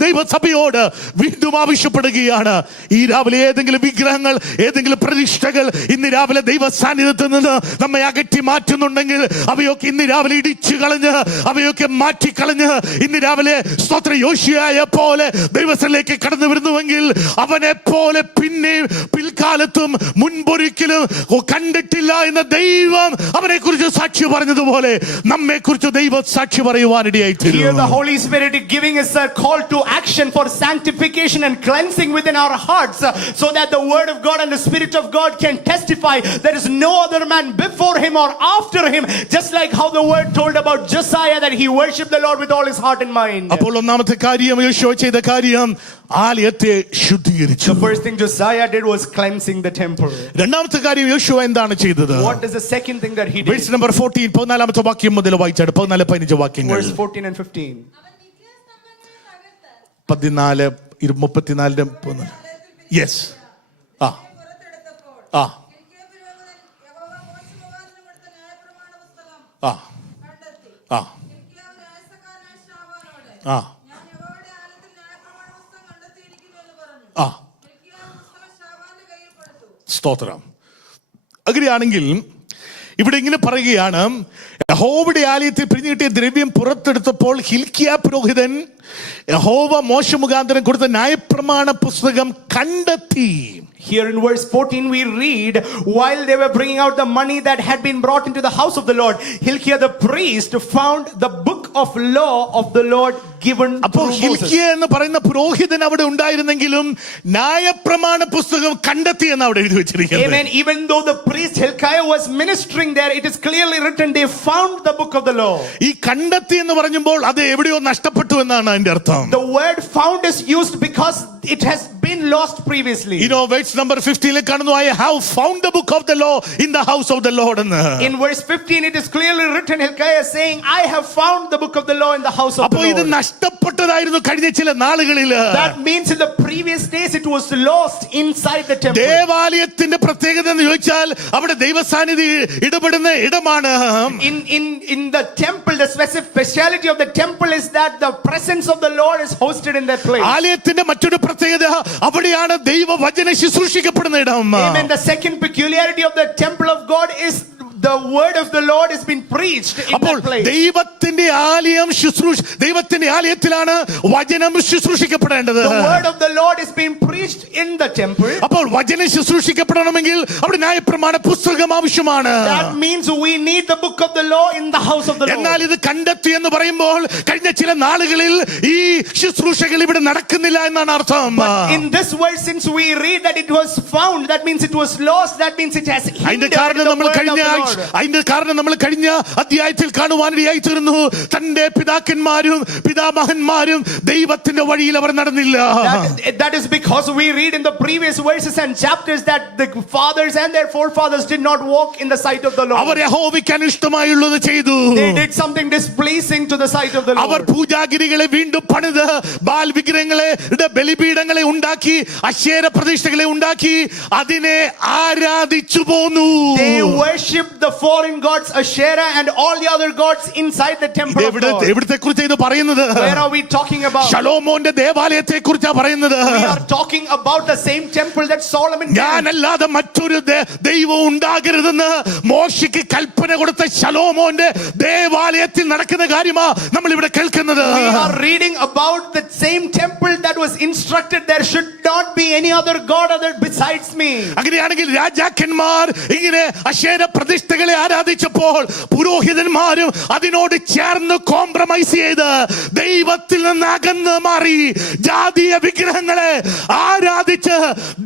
ദൈവസഭയോട് വീണ്ടും ആവശ്യപ്പെടുകയാണ്. ഈ രാവിലെ ഏതെങ്കിലും വിഗ്രഹങ്ങൾ, ഏതെങ്കിലും പ്രതിഷ്ഠകൾ ഇന്ന് രാവിലെ രാവിലെ ദൈവ സാന്നിധ്യത്തിൽ നിന്ന് നമ്മെ അകറ്റി മാറ്റുന്നുണ്ടെങ്കിൽ അവയൊക്കെ ഇന്ന് രാവിലെ ഇടിച്ചു കളഞ്ഞ് അവയൊക്കെ മാറ്റിക്കളഞ്ഞ് ഇന്ന് രാവിലെ സ്തോത്ര യോശുവയെ പോലെ ദൈവത്തിലേക്ക് കടന്നു വരുന്നുവെങ്കിൽ അവനെ പോലെ പിന്നെ പിൽക്കാലത്തും മുൻപൊരിക്കലും കണ്ടിട്ടില്ല എന്ന ദൈവം അവനെ കുറിച്ച് സാക്ഷി പറഞ്ഞതുപോലെ നമ്മെ കുറിച്ച് ദൈവം സാക്ഷി പറയുവാനിടയായി Here the Holy Spirit is giving us a call to action for sanctification and cleansing within our hearts, so that the word of God and the Spirit of God can testify there is no other man before him or after him, just like how the word told about Josiah that he worshipped the Lord with all his heart and mind. അപ്പോൾ ഒന്നാമത്തെ കാര്യം യോശുവ ചെയ്ത കാര്യം ആലയത്തെ ശുദ്ധീകരിച്ചു. The first thing Josiah did was cleansing the temple. രണ്ടാമത്തെ കാര്യം യോശുവ എന്താണ് ചെയ്തത്? What is the second thing that he did? Verse number 14 14ാമത്തെ വാക്യം മുതൽ വായിച്ചാട് 14-15 വാക്യങ്ങൾ. Verse 14 and 15. 14 34 യെസ് ആ ആ ആ ആ ആ ആ സ്തോത്രം. അങ്ങനെയാണെങ്കിൽ ഇവിടെ ഇങ്ങനെ പറയുകയാണ്, യഹോവയുടെ ആലയത്തിൽ പിരിഞ്ഞു കിട്ടിയ ദ്രവ്യം പുറത്തെടുത്തപ്പോൾ ഹിൽക്കിയ പുരോഹിതൻ യഹോവ മോശ മുഖാന്തരം കൊടുത്ത ന്യായപ്രമാണ പുസ്തകം കണ്ടെത്തി. Here in verse 14 we read, while they were bringing out the money that had been brought into the house of the Lord, Hilkiah the priest found the book of law of the Lord given അപ്പോൾ through Moses. ഹിൽക്കിയ എന്ന് പറയുന്ന പുരോഹിതൻ അവിടെ ഉണ്ടായിരുന്നെങ്കിലും ന്യായപ്രമാണ പുസ്തകം കണ്ടെത്തി എന്ന് അവിടെ എഴുതി വെച്ചിരിക്കുന്നത്. Amen. Even though the priest Hilkiah was ministering there, it is clearly written they found the book of the law. ഈ കണ്ടെത്തി എന്ന് പറയുമ്പോൾ അത് എവിടെയോ നഷ്ടപ്പെട്ടു എന്നാണ് അതിന്റെ അർത്ഥം. The word found is used because it has been lost previously. You know, verse number 15 ൽ കാണുന്നു, I have found the book of the law in the house of the Lord എന്ന്. In verse 15 it is clearly written, Hilkiah saying, I have found the book of the law in the house of the അപ്പോൾ ഇത് Lord. നഷ്ടപ്പെട്ടതായിരുന്നു കഴിഞ്ഞ ചില നാളുകളിൽ. That means in the previous days it was lost inside the temple. ദേവാലയത്തിന്റെ പ്രത്യേകത എന്ന് ചോദിച്ചാൽ അവിടെ ദൈവസാന്നിധ്യം ഇടപെടുന്ന ഇടമാണ്. In the temple, the speciality of the temple is that the presence of the Lord is hosted in that place. ആലയത്തിന്റെ മറ്റൊരു പ്രത്യേകത അവിടെയാണ് ദൈവവചന ശുശ്രൂഷിക്കപ്പെടുന്ന ഇടം. Amen. The second peculiarity of the temple of God is the word of the Lord has been preached in അപ്പോൾ that place. ദൈവത്തിന്റെ ആലയത്തിലാണ് വചനം ശുശ്രൂഷിക്കപ്പെടേണ്ടത്. The word of the Lord is being preached in the temple. അപ്പോൾ വചനം ശുശ്രൂഷിക്കപ്പെടണമെങ്കിൽ അവിടെ ന്യായപ്രമാണ പുസ്തകം ആവശ്യമാണ്. That means we need the book of the law in the house of the Lord. എന്നാൽ ഇത് കണ്ടെത്തി എന്ന് പറയുമ്പോൾ കഴിഞ്ഞ ചില നാളുകളിൽ ഈ ശുശ്രൂഷകൾ ഇവിടെ നടക്കുന്നില്ല എന്നാണ് അർത്ഥം. But in this verse, since we read that it was found, that means it was lost, that means it has hindered അതിന്റെ the കാരണം നമ്മൾ word of കഴിഞ്ഞ the Lord. അതിന്റെ കാരണം നമ്മൾ കഴിഞ്ഞ അധ്യായത്തിൽ കാണുവാനിടയായി തീർന്നു. തന്റെ പിതാക്കന്മാരും പിതാമഹന്മാരും ദൈവത്തിന്റെ വഴിയിൽ അവർ നടന്നില്ല. That is because we read in the previous verses and chapters that the fathers and their forefathers did not walk in the sight of the Lord. അവർ യഹോവയ്ക്ക് അനിഷ്ടമായുള്ളത് ചെയ്തു. They did something displeasing to the sight of the our Lord. പൂജാഗിരികളെ വീണ്ടും പണിത് ബാൽ വിഗ്രഹങ്ങളെ ബലിപീഠങ്ങളെ ഉണ്ടാക്കി അശേര പ്രതിഷ്ഠകളെ ഉണ്ടാക്കി അതിനെ ആരാധിച്ചു പോന്നു. They worshipped the foreign gods Asherah and all the other gods inside the temple of God. എവിടത്തെ കുറിച്ച് ഇത് പറയുന്നത്? Where are we talking about? ശലോമോന്റെ ദേവാലയത്തെ കുറിച്ചാണ് പറയുന്നത്. We are talking about the same temple that Solomon built. ഞാനല്ലാതെ മറ്റൊരു ദൈവം ഉണ്ടാകരുതെന്ന് മോശയ്ക്ക് കൽപ്പന കൊടുത്ത ശലോമോന്റെ ദേവാലയത്തിൽ നടക്കുന്ന കാര്യമാ നമ്മൾ ഇവിടെ കേൾക്കുന്നത്. We are reading about the same temple that was instructed there should not be any other god other besides me. അങ്ങനെയാണെങ്കിൽ രാജാക്കന്മാർ ഇങ്ങനെ അശേര പ്രതിഷ്ഠകളെ ആരാധിച്ചപ്പോൾ പുരോഹിതന്മാരും അതിനോട് ചേർന്ന് കോംപ്രമൈസ് ചെയ്ത് ദൈവത്തിൽ നിന്ന് അകന്ന് മാറി ജാതീയ വിഗ്രഹങ്ങളെ ആരാധിച്ച്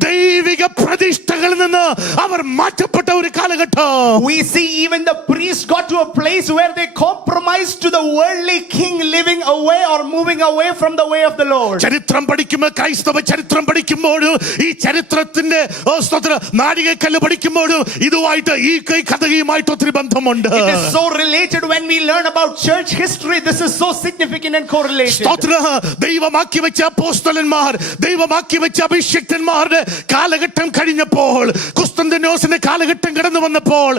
ദൈവിക പ്രതിഷ്ഠകളിൽ നിന്ന് അവർ മാറ്റപ്പെട്ട ഒരു കാലഘട്ടം. We see even the priests got to a place where they compromised to the worldly king living away or moving away from the way of the Lord. ചരിത്രം പഠിക്കുമ്പോൾ ക്രൈസ്തവ ചരിത്രം പഠിക്കുമ്പോഴും ഈ ചരിത്രത്തിന്റെ നാഴികക്കല്ല് പഠിക്കുമ്പോഴും ഇതുമായിട്ട് ഈ കഥയുമായിട്ട് ഒത്തിരി ബന്ധമുണ്ട്. It is so related when we learn about church history. This is so significant and correlated. ദൈവമാക്കി വെച്ച അപ്പോസ്തലന്മാർ ദൈവമാക്കി വെച്ച അഭിഷിക്തന്മാരുടെ കാലഘട്ടം കഴിഞ്ഞപ്പോൾ കുസ്തന്തീനോസിന്റെ കാലഘട്ടം കടന്നു വന്നപ്പോൾ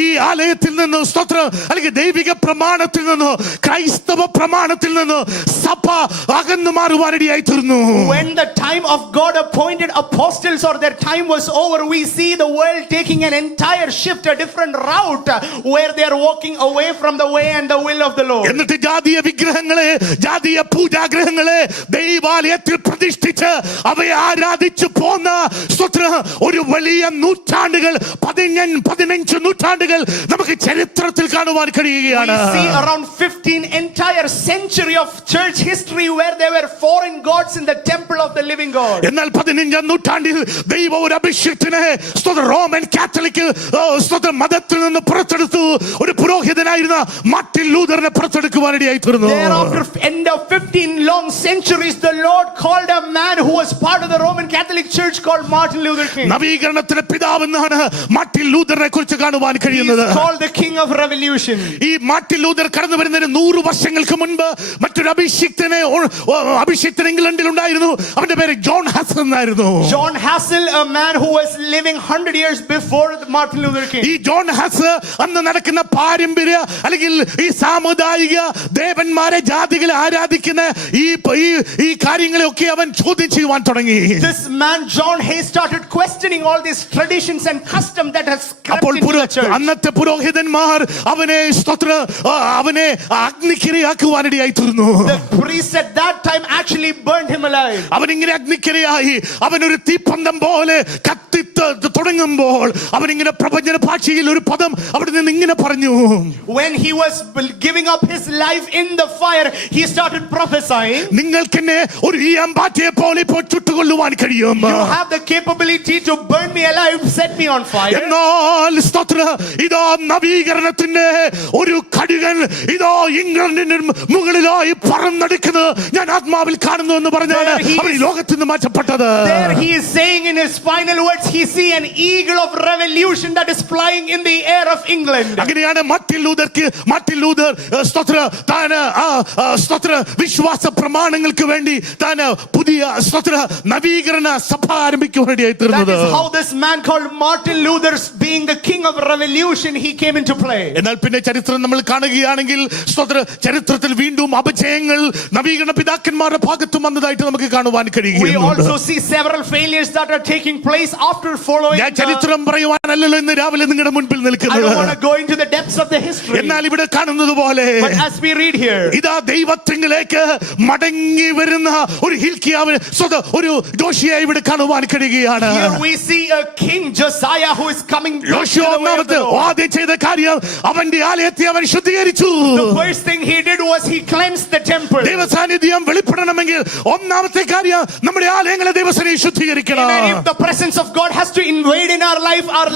ഈ ആലയത്തിൽ നിന്ന് സ്തോത്രം അല്ലെങ്കിൽ ദൈവിക പ്രമാണത്തിൽ നിന്ന് ക്രൈസ്തവ പ്രമാണത്തിൽ നിന്ന് സഭ അകന്നു മാറുവാനിടയായി തീർന്നു. When the time of God appointed apostles or their time was over, we see the world taking an entire shift, a different route, where they are walking away from the way and the will of the Lord. എന്നിട്ട് ജാതീയ വിഗ്രഹങ്ങളെ, ജാതീയ പൂജാഗ്രഹങ്ങളെ ദൈവാലയത്തിൽ പ്രതിഷ്ഠിച്ച് അവയെ ആരാധിച്ചു പോന്ന സ്തോത്രം ഒരു വലിയ നൂറ്റാണ്ടുകൾ, 15 നൂറ്റാണ്ടുകൾ നമുക്ക് ചരിത്രത്തിൽ കാണുവാൻ കഴിയുകയാണ്. We see around 15 entire century of church history where there were foreign gods in the temple of the living God. എന്നാൽ 15 നൂറ്റാണ്ടിൽ ദൈവം ഒരു അഭിഷിക്തനെ സ്തോത്രം റോമൻ കാത്തലിക് സ്തോത്രം മതത്തിൽ നിന്ന് പുറത്തെടുത്തു. ഒരു പുരോഹിതനായിരുന്ന മാർട്ടിൻ ലൂതറിനെ പുറത്തെടുക്കുവാനിടയായി തീർന്നു. Thereafter, end of 15 long centuries, the Lord called a man who was part of the Roman Catholic Church called Martin Luther King. നവീകരണത്തിന്റെ പിതാവെന്നാണ് മാർട്ടിൻ ലൂതറിനെ കുറിച്ച് കാണുവാൻ He കഴിയുന്നത്. is called the King of Revolution. ഈ മാർട്ടിൻ ലൂതർ കടന്നു വരുന്നതിന് 100 വർഷങ്ങൾക്ക് മുൻപ് മറ്റൊരു അഭിഷിക്തനെ ഇംഗ്ലണ്ടിൽ ഉണ്ടായിരുന്നു. അവന്റെ പേര് ജോൺ ഹസൽ എന്നായിരുന്നു. John Hassel, a man who was living 100 years before Martin Luther King. ഈ ജോൺ ഹസ് അന്ന് നടക്കുന്ന പാരമ്പര്യ അല്ലെങ്കിൽ ഈ സാമുദായിക ദേവന്മാരെ, ജാതികളെ ആരാധിക്കുന്ന ഈ കാര്യങ്ങളെയൊക്കെ അവൻ ചോദ്യം ചെയ്യുവാൻ തുടങ്ങി. This man John Hay started questioning all these traditions and custom that has crept into the church. അന്നത്തെ പുരോഹിതന്മാർ അവനെ അഗ്നിക്കിരയാക്കുവാനിടയായി തീർന്നു. The priests at that time actually burned him alive. അവനിങ്ങനെ അഗ്നിക്കിരയായി അവനൊരു തീപ്പന്തം പോലെ കത്തി തുടങ്ങുമ്പോൾ അവനിങ്ങനെ പ്രവചന ഭാഷയിൽ ഒരു പദം അവിടെ നിന്ന് ഇങ്ങനെ പറഞ്ഞു. When he was giving up his life in the fire, he started prophesying. നിങ്ങൾക്കെന്നെ ഒരു ഈയമ്പാറ്റയെ പോലെ ഇപ്പോൾ ചുട്ടുകൊള്ളുവാൻ കഴിയും. You have the capability to burn me alive, set me on fire. എന്നാൽ സ്തോത്രം ഇതാ നവീകരണത്തിന്റെ ഒരു കടുകൻ ഇതാ ഇംഗ്ലണ്ടിന് മുകളിലായി പറന്നെടുക്കുന്നത് ഞാൻ ആത്മാവിൽ കാണുന്നു എന്ന് പറഞ്ഞാണ് അവൻ ലോകത്തിൽ നിന്ന് മാറ്റപ്പെട്ടത്. There he is saying in his final words, he see an eagle of revolution that is flying in the air of England. അങ്ങനെയാണ് മാർട്ടിൻ ലൂതർ സ്തോത്ര വിശ്വാസ പ്രമാണങ്ങൾക്ക് വേണ്ടി പുതിയ സ്തോത്ര നവീകരണ സഭ ആരംഭിക്കുവാനിടയായി തീർന്നത്. That is how this man called Martin Luther, being the king of revolution, he came into play. എന്നാൽ പിന്നെ ചരിത്രം നമ്മൾ കാണുകയാണെങ്കിൽ സ്തോത്ര ചരിത്രത്തിൽ വീണ്ടും അപജയങ്ങൾ നവീകരണ പിതാക്കന്മാരുടെ ഭാഗത്തും വന്നതായിട്ട് നമുക്ക് കാണുവാൻ കഴിയും. We also see several failures that are taking place after following. ഞാൻ ചരിത്രം പറയുവാനല്ലല്ലോ ഇന്ന് രാവിലെ നിങ്ങളുടെ മുൻപിൽ I നിൽക്കുന്നത്. don't want to go into the depths of the history. എന്നാൽ ഇവിടെ കാണുന്നത് പോലെ But as we read here, ഇതാ ദൈവത്തിലേക്ക് മടങ്ങി വരുന്ന ഒരു ഹിൽക്കിയാവ് ഒരു ജോഷിയെ ഇവിടെ കാണുവാൻ കഴിയുകയാണ്. here we see a king Josiah who is coming back to യോശുവ the way of the Lord. ആദ്യം ചെയ്ത കാര്യം അവന്റെ ആലയത്തെ അവൻ ശുദ്ധീകരിച്ചു. The first thing he did was he cleansed the temple. ദൈവസാന്നിധ്യം വെളിപ്പെടണമെങ്കിൽ ഒന്നാമത്തെ കാര്യം നമ്മുടെ ആലയങ്ങളെ ദൈവസന്നിധിയിൽ ശുദ്ധീകരിക്കണം. Amen. If the presence of God has to invade in our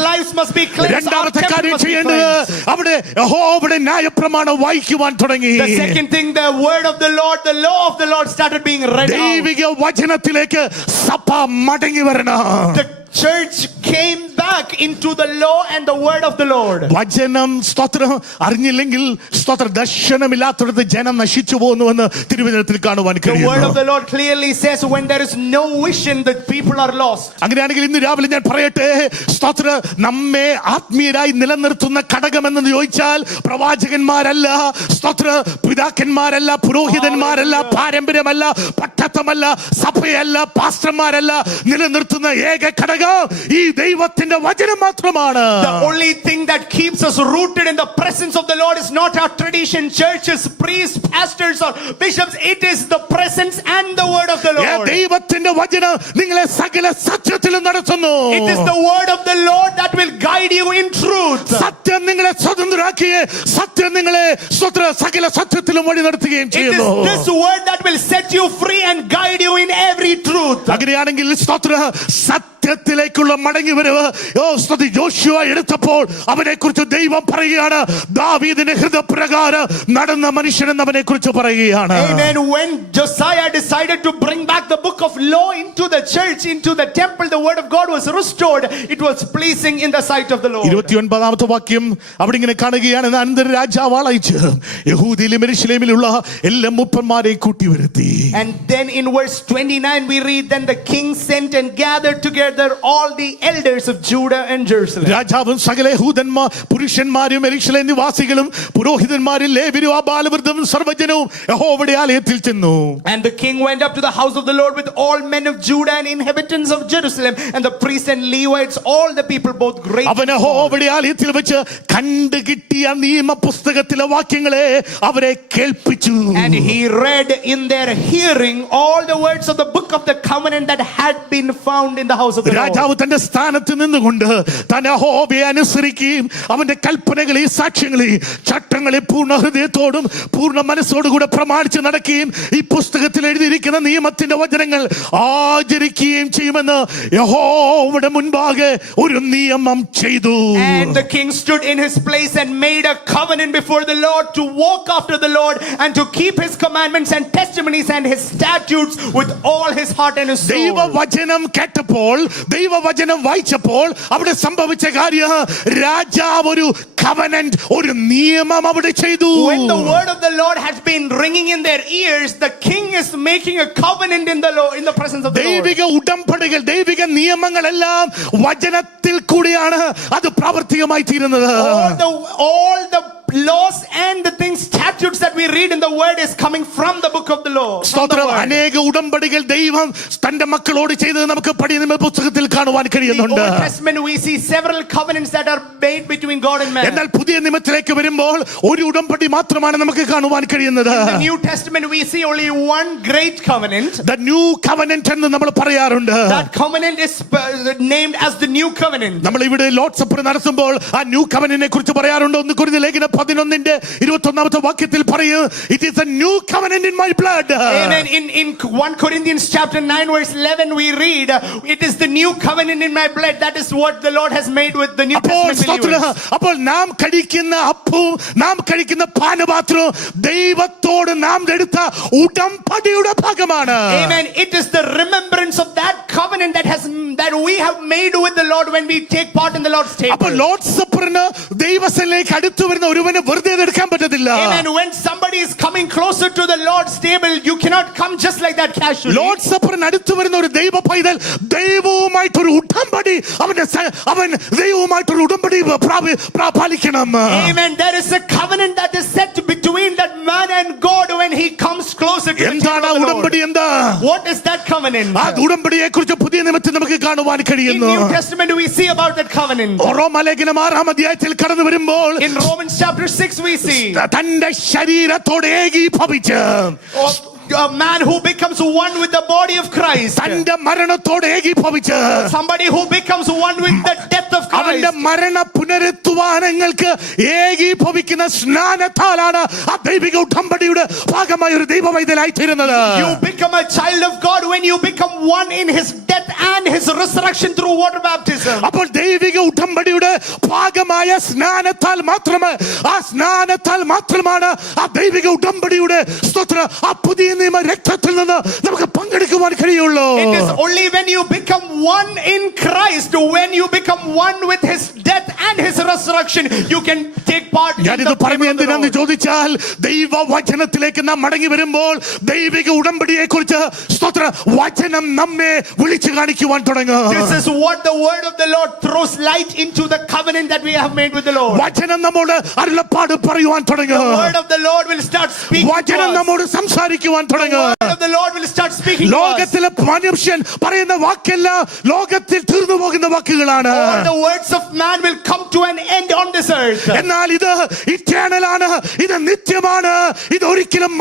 lives must be cleansed. Our രണ്ടാമത്തെ temple കാര്യം must be ചെയ്യേണ്ടത് cleansed. അവിടെ യഹോവയുടെ ന്യായപ്രമാണം വായിക്കുവാൻ തുടങ്ങി. The second thing, the word of the Lord, the law of the Lord started being read out. ദൈവിക വചനത്തിലേക്ക് സഭ മടങ്ങി വരണം. The church came back into the law and the word of the Lord. വചനം സ്തോത്രം അറിഞ്ഞില്ലെങ്കിൽ സ്തോത്ര ദർശനമില്ലാത്തടത്ത് ജനം നശിച്ചു പോകുന്നുവെന്ന് തിരുവചനത്തിൽ കാണുവാൻ The word കഴിയുന്നു. of the Lord clearly says when there is no vision, the people are lost. അങ്ങനെയാണെങ്കിൽ ഇന്ന് രാവിലെ ഞാൻ പറയട്ടെ, സ്തോത്ര നമ്മെ ആത്മീയരായി നിലനിർത്തുന്ന ഘടകമെന്ന് ചോദിച്ചാൽ പ്രവാചകന്മാരല്ല, സ്തോത്ര പിതാക്കന്മാരല്ല, പുരോഹിതന്മാരല്ല, പാരമ്പര്യമല്ല, പട്ടത്തമല്ല, സഭയല്ല, പാസ്റ്റർമാരല്ല. നിലനിർത്തുന്ന ഏക ഘടകം ഈ ദൈവത്തിന്റെ വചനം മാത്രമാണ്. The only thing that keeps us rooted in the presence of the Lord is not our tradition, churches, priests, pastors or bishops. It is the presence and the word of the Lord. ദൈവത്തിന്റെ വചനം നിങ്ങളെ സകല സത്യത്തിലും നടത്തുന്നു. It is the word of the Lord that will guide you in truth. സത്യം നിങ്ങളെ സ്വതന്ത്രരാക്കുകയും സത്യം നിങ്ങളെ സകല സത്യത്തിലും വഴി നടത്തുകയും It ചെയ്യുന്നു. is this word that will set you free and guide you in every truth. അങ്ങനെയാണെങ്കിൽ സത്യത്തിലേക്കുള്ള മടങ്ങി വരവ് യോശുവ എടുത്തപ്പോൾ അവനെ കുറിച്ച് ദൈവം പറയുകയാണ്, ദാവീദിന്റെ ഹൃദയപ്രകാരം നടന്ന മനുഷ്യൻ എന്ന് അവനെ കുറിച്ച് പറയുകയാണ്. Amen. When Josiah decided to bring back the book of law into the church, into the temple, the word of God was restored. It was pleasing in the sight of the Lord. 29ാമത്തെ വാക്യം അവിടെ ഇങ്ങനെ കാണുകയാണ്, അനന്തര രാജാവ് അയച്ച് യഹൂദയിലും യെരൂശലേമിലുള്ള എല്ലാ മൂപ്പന്മാരെ കൂട്ടി വരുത്തി. And then in verse 29 we read, then the king sent and gathered together all the elders of Judah and Jerusalem. രാജാവും സകല യഹൂദന്മാർ പുരുഷന്മാരും യെരൂശലേം നിവാസികളും പുരോഹിതന്മാരും ലേവ്യരും ആ ബാലവൃദ്ധവും സർവ്വജനവും യഹോവയുടെ ആലയത്തിൽ ചെന്നു. And the king went up to the house of the Lord with all men of Judah and inhabitants of Jerusalem, and the priests and Levites, all the people, both great അവൻ and small. യഹോവയുടെ ആലയത്തിൽ വെച്ച് കണ്ടുകിട്ടിയ നിയമപുസ്തകത്തിലെ വാക്യങ്ങളെ അവരെ കേൾപ്പിച്ചു. And he read in their hearing all the words of the book of the covenant that had been found in the house of the Lord. രാജാവ് തന്റെ സ്ഥാനത്ത് നിന്നുകൊണ്ട് താൻ യഹോവയെ അനുസരിക്കുകയും അവന്റെ കൽപ്പനകളെ സാക്ഷ്യങ്ങളെ ചട്ടങ്ങളെ പൂർണ്ണ ഹൃദയത്തോടും പൂർണ്ണ മനസ്സോടും കൂടെ പ്രമാണിച്ച് നടക്കുകയും ഈ പുസ്തകത്തിൽ എഴുതിയിരിക്കുന്ന നിയമത്തിന്റെ വചനങ്ങൾ ആചരിക്കുകയും ചെയ്യുമെന്ന് യഹോവയുടെ മുൻപാകെ ഒരു നിയമം ചെയ്തു. And the king stood in his place and made a covenant before the Lord to walk after the Lord and to keep his commandments and testimonies and his statutes with all his heart and his soul. ദൈവവചനം കേട്ടപ്പോൾ ദൈവവചനം വായിച്ചപ്പോൾ അവിടെ സംഭവിച്ച കാര്യം രാജാവ് ഒരു കവനന്റ് ഒരു നിയമം അവിടെ ചെയ്തു. When the word of the Lord has been ringing in their ears, the king is making a covenant in the presence of the Lord. ദൈവിക ഉടമ്പടികൾ ദൈവിക നിയമങ്ങളെല്ലാം വചനത്തിൽ കൂടിയാണ് അത് പ്രാവർത്തികമായി തീരുന്നത്. All the laws and the things statutes that we read in the word is coming from the book of the law. സ്തോത്രം. അനേക ഉടമ്പടികൾ ദൈവം തന്റെ മക്കളോട് ചെയ്തത് നമുക്ക് പടിയ പുസ്തകത്തിൽ കാണുവാൻ കഴിയുന്നുണ്ട്. In the Old Testament we see several covenants that are made between God and man. എന്നാൽ പുതിയ നിയമത്തിലേക്ക് വരുമ്പോൾ ഒരു ഉടമ്പടി മാത്രമാണ് നമുക്ക് കാണുവാൻ കഴിയുന്നത്. In the New Testament we see only one great covenant. The new covenant എന്ന് നമ്മൾ പറയാറുണ്ട്. That covenant is named as the new covenant. നമ്മൾ ഇവിടെ ലോർഡ് സപ്പർ നടത്തുമ്പോൾ ആ ന്യൂ കവനന്റിനെ കുറിച്ച് പറയാറുണ്ട്. 1 കൊരിന്ത്യർ ലേഖനം 11:21 വാക്യത്തിൽ പറയും, it is a new covenant in my blood. Amen. In 1 Corinthians chapter 9 verse 11 we read, it is the new covenant in my blood. That is what the Lord has made with the New Testament believers. അപ്പോൾ നാം കഴിക്കുന്ന അപ്പവും നാം കഴിക്കുന്ന പാനപാത്രവും ദൈവത്തോട് നാം എടുത്ത ഉടമ്പടിയുടെ ഭാഗമാണ്. Amen. It is the remembrance of that covenant that we have made with the Lord when we take part in the Lord's table. അപ്പോൾ ലോർഡ് സപ്പറിന് ദൈവസന്നിധിയിലേക്ക് അടുത്ത് വരുന്ന ഒരുവനെ വെറുതെ എടുക്കാൻ പറ്റത്തില്ല. Amen. When somebody is coming closer to the Lord's table, you cannot come just like that casually. Lord സപ്പറിന് അടുത്ത് വരുന്ന ഒരു ദൈവ പൈതൽ ദൈവവുമായിട്ടൊരു ഉടമ്പടി അവൻ ദൈവവുമായിട്ടൊരു ഉടമ്പടി പാലിക്കണം. Amen. There is a covenant that is set between that man and God when he comes closer to the table എന്താണ് of the ഉടമ്പടി? Lord. എന്താ What is that covenant? ആ ഉടമ്പടിയെ കുറിച്ച് പുതിയ നിയമത്തിൽ നമുക്ക് കാണുവാൻ In കഴിയുന്നു. New Testament we see about that covenant. റോമാലേഖനം 6 അധ്യായത്തിൽ കടന്നു വരുമ്പോൾ In Romans chapter 6 we see തന്റെ ശരീരത്തോട് ഏകീഭവിച്ച് a man who becomes one with the body of Christ. തന്റെ മരണത്തോട് ഏകീഭവിച്ച് Somebody who becomes one with the death of Christ. അവന്റെ മരണ പുനരുത്ഥാനങ്ങൾക്ക് ഏകീഭവിക്കുന്ന സ്നാനത്താലാണ് ആ ദൈവിക ഉടമ്പടിയുടെ ഭാഗമായ ഒരു ദൈവവൈതലായി തീരുന്നത്. You become a child of God when you become one in his death and his resurrection through water baptism. അപ്പോൾ ദൈവിക ഉടമ്പടിയുടെ ഭാഗമായ സ്നാനത്താൽ മാത്രമാണ് ആ ദൈവിക ഉടമ്പടിയുടെ സ്തോത്രം ആ പുതിയ നിയമ രക്തത്തിൽ നിന്ന് നമുക്ക് പങ്കെടുക്കുവാൻ കഴിയുള്ളൂ. It is only when you become one in Christ, when you become one with his death and his resurrection, you can take part in ഞാനിത് the പറഞ്ഞു table of the എന്തിനാന്ന് Lord. ചോദിച്ചാൽ ദൈവവചനത്തിലേക്ക് നാം മടങ്ങി വരുമ്പോൾ ദൈവിക ഉടമ്പടിയെ കുറിച്ച് സ്തോത്രം വചനം നമ്മെ വിളിച്ചു കാണിക്കുവാൻ തുടങ്ങും. This is what the word of the Lord throws light into the covenant that we have made with the Lord. വചനം നമ്മോട് അരുളപ്പാട് പറയുവാൻ തുടങ്ങും. The word of the Lord will start speaking to വചനം us. നമ്മോട് സംസാരിക്കുവാൻ The തുടങ്ങും. word of the Lord will start speaking to us. ലോകത്തിലെ മനുഷ്യൻ പറയുന്ന വാക്കല്ല ലോകത്തിൽ തീർന്നു പോകുന്ന വാക്കുകളാണ്. All the words of man will come to an end on this earth. എന്നാൽ ഇത് ഇറ്റേണൽ ആണ്, ഇത് നിത്യമാണ്, ഇത് ഒരിക്കലും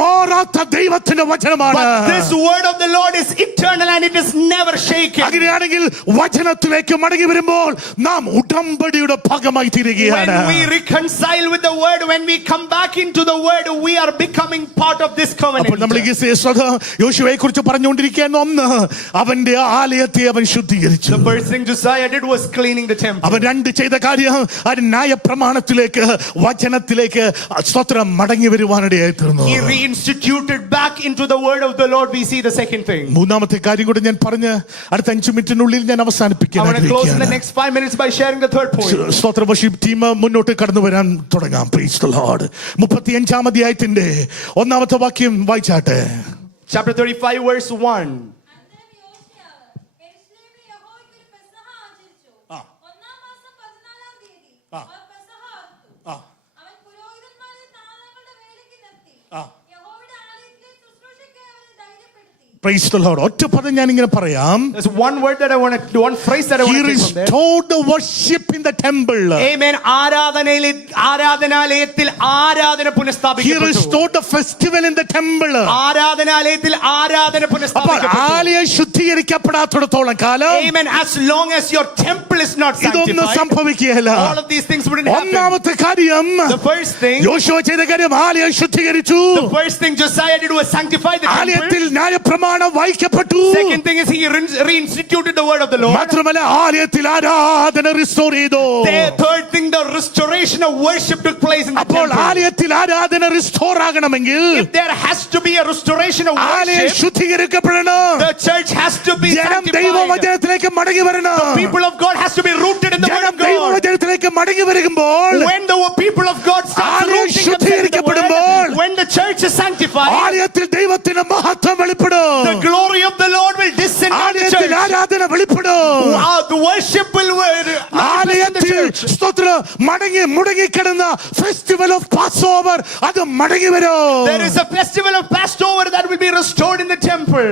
മാറാത്ത ദൈവത്തിന്റെ വചനമാണ്. But this word of the Lord is eternal and it is never shaken. അങ്ങനെയാണെങ്കിൽ വചനത്തിലേക്ക് മടങ്ങി വരുമ്പോൾ നാം ഉടമ്പടിയുടെ ഭാഗമായി തീരുകയാണ്. When we reconcile with the word, when we come back into the word, we are becoming part of this covenant. അപ്പോൾ നമ്മൾ യോശുവയെ കുറിച്ച് പറഞ്ഞുകൊണ്ടിരിക്കുകയാണ്. ഒന്ന്, അവന്റെ ആലയത്തെ അവൻ ശുദ്ധീകരിച്ചു. The first thing Josiah did was cleaning the temple. അവൻ രണ്ട് ചെയ്ത കാര്യം ന്യായപ്രമാണത്തിലേക്ക് വചനത്തിലേക്ക് സ്തോത്രം മടങ്ങി വരുവാനിടയായി തീർന്നു. He reinstituted back into the word of the Lord. We see the second thing. മൂന്നാമത്തെ കാര്യം കൂടെ ഞാൻ പറഞ്ഞ് അടുത്ത 5 മിനിറ്റിനുള്ളിൽ ഞാൻ അവസാനിപ്പിക്കാൻ I want to close in the ആഗ്രഹിക്കുകയാണ്. next 5 minutes by sharing the third point. സ്തോത്ര വർഷിപ്പ് ടീം മുന്നോട്ട് കടന്നു വരാൻ തുടങ്ങാം. Praise the Lord. 35 അധ്യായത്തിന്റെ 1-ാമത്തെ വാക്യം വായിച്ചാട്ടെ. Chapter 35 verse 1. അവൻ പുരോഹിതന്മാരെ താന്താങ്ങളുടെ വേലയ്ക്ക് നിർത്തി. ആ. യഹോവയുടെ ആലയത്തിലെ ശുശ്രൂഷയ്ക്ക് അവരെ ധൈര്യപ്പെടുത്തി. Praise the Lord. ഒറ്റ പദം ഞാൻ ഇങ്ങനെ പറയാം. There's one word that I want to, one phrase that I He want to take from there. restored the worship in the temple. Amen. ആരാധനാലയത്തിൽ ആരാധന He പുനഃസ്ഥാപിക്കപ്പെട്ടു. restored the festival in the temple. ആരാധനാലയത്തിൽ ആരാധന അപ്പോൾ പുനഃസ്ഥാപിക്കപ്പെട്ടു. ആലയം ശുദ്ധീകരിക്കപ്പെടാത്തിടത്തോളം കാലം Amen. As long as your temple is not ഇതൊന്നും sanctified, സംഭവിക്കുകയില്ല. all of these things wouldn't happen. ഒന്നാമത്തെ കാര്യം The first thing, യോശുവ ചെയ്ത കാര്യം ആലയം ശുദ്ധീകരിച്ചു. the first thing Josiah did was sanctify the ആലയത്തിൽ temple. ന്യായപ്രമാണം വായിക്കപ്പെട്ടു. Second thing is he reinstituted the word of the Lord. മാത്രമല്ല ആലയത്തിൽ ആരാധന റിസ്റ്റോർ ചെയ്തു. The third thing, the restoration of worship took place in the അപ്പോൾ temple. ആലയത്തിൽ ആരാധന റിസ്റ്റോർ ആകണമെങ്കിൽ If there has to be a restoration of ആലയം worship, ശുദ്ധീകരിക്കപ്പെടണം. the church has to be ജനം sanctified. ദൈവവചനത്തിലേക്ക് മടങ്ങി വരണം. People of God has to be rooted in the word ജനം of God. ദൈവവചനത്തിലേക്ക് മടങ്ങി വരുമ്പോൾ When the people of God start ആലയം rooting themselves in the ശുദ്ധീകരിക്കപ്പെടുമ്പോൾ word, when the church is sanctified, ആലയത്തിൽ ദൈവത്തിന്റെ മഹത്വം വെളിപ്പെടും. the glory of the Lord will descend on the ആലയത്തിൽ church. ആരാധന വെളിപ്പെടും. Wow, the worship will manifest in the ആലയത്തിൽ church. സ്തോത്രം മുടങ്ങിക്കിടന്ന ഫെസ്റ്റിവൽ ഓഫ് പാസ് ഓവർ അത് മടങ്ങി വരും. There is a festival of Passover that will be restored in the temple.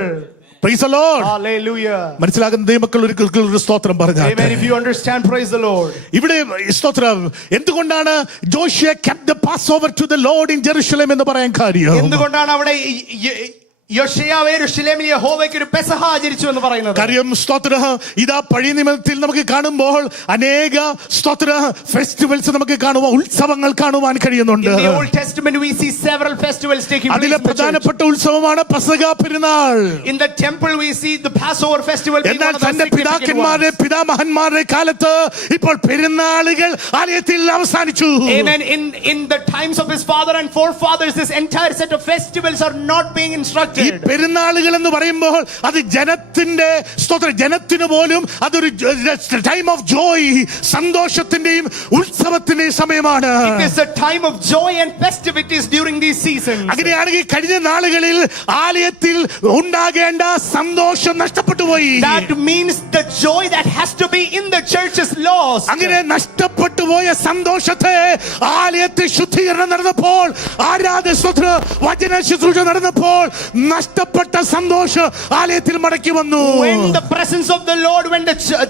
Praise the Lord. Hallelujah. മനസ്സിലാകുന്ന ദൈവമക്കൾ ഒരു സ്തോത്രം പറഞ്ഞാൽ Amen. If you understand, praise the Lord. ഇവിടെ സ്തോത്രം എന്തുകൊണ്ടാണ് Joshua kept the Passover to the Lord in Jerusalem എന്ന് പറയാൻ കാര്യം? എന്തുകൊണ്ടാണ് അവിടെ യോശുവ യെരൂശലേമിൽ യഹോവയ്ക്ക് ഒരു പെസഹ ആചരിച്ചു എന്ന് പറയുന്നത്? കാര്യം സ്തോത്രം ഇതാ പഴയ നിയമത്തിൽ നമുക്ക് കാണുമ്പോൾ അനേക സ്തോത്ര ഫെസ്റ്റിവൽസ് നമുക്ക് കാണുവാൻ ഉത്സവങ്ങൾ കാണുവാൻ കഴിയുന്നുണ്ട്. In the Old Testament we see several festivals taking place അതിലെ in the church. പ്രധാനപ്പെട്ട ഉത്സവമാണ് പെസഹ പെരുന്നാൾ. In the temple we see the Passover festival being എന്നാൽ one of the തന്റെ significant പിതാക്കന്മാരുടെ ones. പിതാമഹന്മാരുടെ കാലത്ത് ഇപ്പോൾ പെരുന്നാളുകൾ ആലയത്തിൽ അവസാനിച്ചു. Amen. In the times of his father and forefathers, this entire set of festivals are not being instructed. ഈ പെരുന്നാളുകൾ എന്ന് പറയുമ്പോൾ അത് ജനത്തിന്റെ സ്തോത്ര ജനത്തിന് പോലും അതൊരു ടൈം ഓഫ് ജോയ് സന്തോഷത്തിന്റെയും ഉത്സവത്തിന്റെയും സമയമാണ്. It is a time of joy and festivities during these seasons. അങ്ങനെയാണെങ്കിൽ കഴിഞ്ഞ നാളുകളിൽ ആലയത്തിൽ ഉണ്ടാകേണ്ട സന്തോഷം നഷ്ടപ്പെട്ടു പോയി. That means the joy that has to be in the church is lost. അങ്ങനെ നഷ്ടപ്പെട്ടു പോയ സന്തോഷത്തെ ആലയത്തിൽ ശുദ്ധീകരണം നടന്നപ്പോൾ ആരാധന സ്തോത്ര വചന ശുശ്രൂഷ നടന്നപ്പോൾ നഷ്ടപ്പെട്ട സന്തോഷം ആലയത്തിൽ മടക്കി വന്നു. When the presence of the Lord, when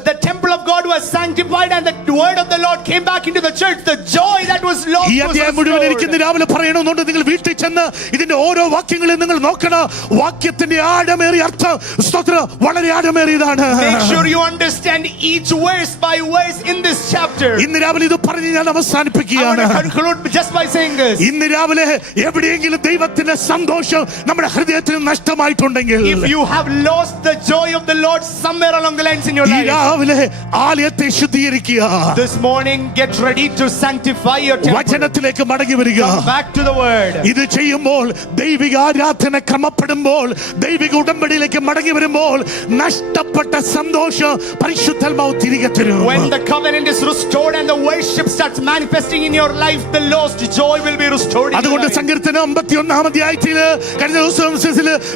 the temple of God was sanctified and the word of the Lord came back into the church, the joy that was lost ഈ was അധ്യായം മുഴുവൻ എനിക്ക് restored. രാവിലെ പറയണമെന്നുണ്ട്. നിങ്ങൾ വീട്ടിൽ ചെന്ന് ഇതിന്റെ ഓരോ വാക്യങ്ങളും നിങ്ങൾ നോക്കണം. വാക്യത്തിന്റെ ആഴമേറിയ അർത്ഥം സ്തോത്ര വളരെ ആഴമേറിയതാണ്. Make sure you understand each verse by verse in this chapter. ഇന്ന് രാവിലെ ഇത് പറഞ്ഞ് ഞാൻ I want അവസാനിപ്പിക്കുകയാണ്. to conclude just by saying this. ഇന്ന് രാവിലെ എവിടെയെങ്കിലും ദൈവത്തിന്റെ സന്തോഷം നമ്മുടെ ഹൃദയത്തിൽ നഷ്ടമായിട്ടുണ്ടെങ്കിൽ, If you have lost the joy of the Lord somewhere along the lines in your ഈ life, രാവിലെ ആലയത്തെ ശുദ്ധീകരിക്കുക. this morning get ready to sanctify your temple. വചനത്തിലേക്ക് മടങ്ങി വരിക. Come back to the word. ഇത് ചെയ്യുമ്പോൾ ദൈവിക ആരാധന ക്രമപ്പെടുമ്പോൾ ദൈവിക ഉടമ്പടിയിലേക്ക് മടങ്ങി വരുമ്പോൾ നഷ്ടപ്പെട്ട സന്തോഷം പരിശുദ്ധാത്മാവ് തിരികെ തരും. When the covenant is restored and the worship starts manifesting in your life, the lost joy will be restored in your അതുകൊണ്ട് life. സങ്കീർത്തനം 51-ാം അധ്യായത്തിൽ കഴിഞ്ഞ ദിവസം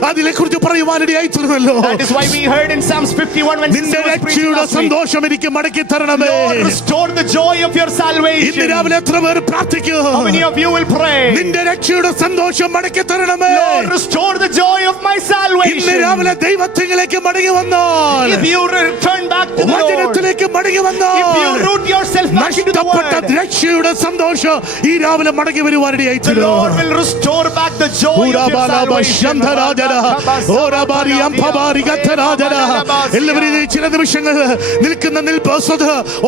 അതിനെക്കുറിച്ച് പറയുവാനിടയായിത്തീർന്നല്ലോ. That is why we heard in Psalms 51 when നിന്റെ sister was preaching രക്ഷയുടെ last week, സന്തോഷം എനിക്ക് മടക്കി തരണമേ. Lord, restore the joy of your ഇന്ന് salvation. രാവിലെ എത്ര പേർ പ്രാർത്ഥിക്കും? How many of you will pray? നിന്റെ രക്ഷയുടെ സന്തോഷം മടക്കി തരണമേ. Lord, restore the joy of my ഇന്ന് salvation. രാവിലെ ദൈവത്തിലേക്ക് മടങ്ങി വന്നാൽ, If you return back to the Lord, വചനത്തിലേക്ക് മടങ്ങി if വന്നാൽ, you root yourself back into the നഷ്ടപ്പെട്ട word, രക്ഷയുടെ സന്തോഷം ഈ രാവിലെ മടങ്ങി the വരുവാനിടയായിത്തീരും. Lord will restore back the joy of your salvation. എല്ലാവരും ചില നിമിഷങ്ങൾ നിൽക്കുന്ന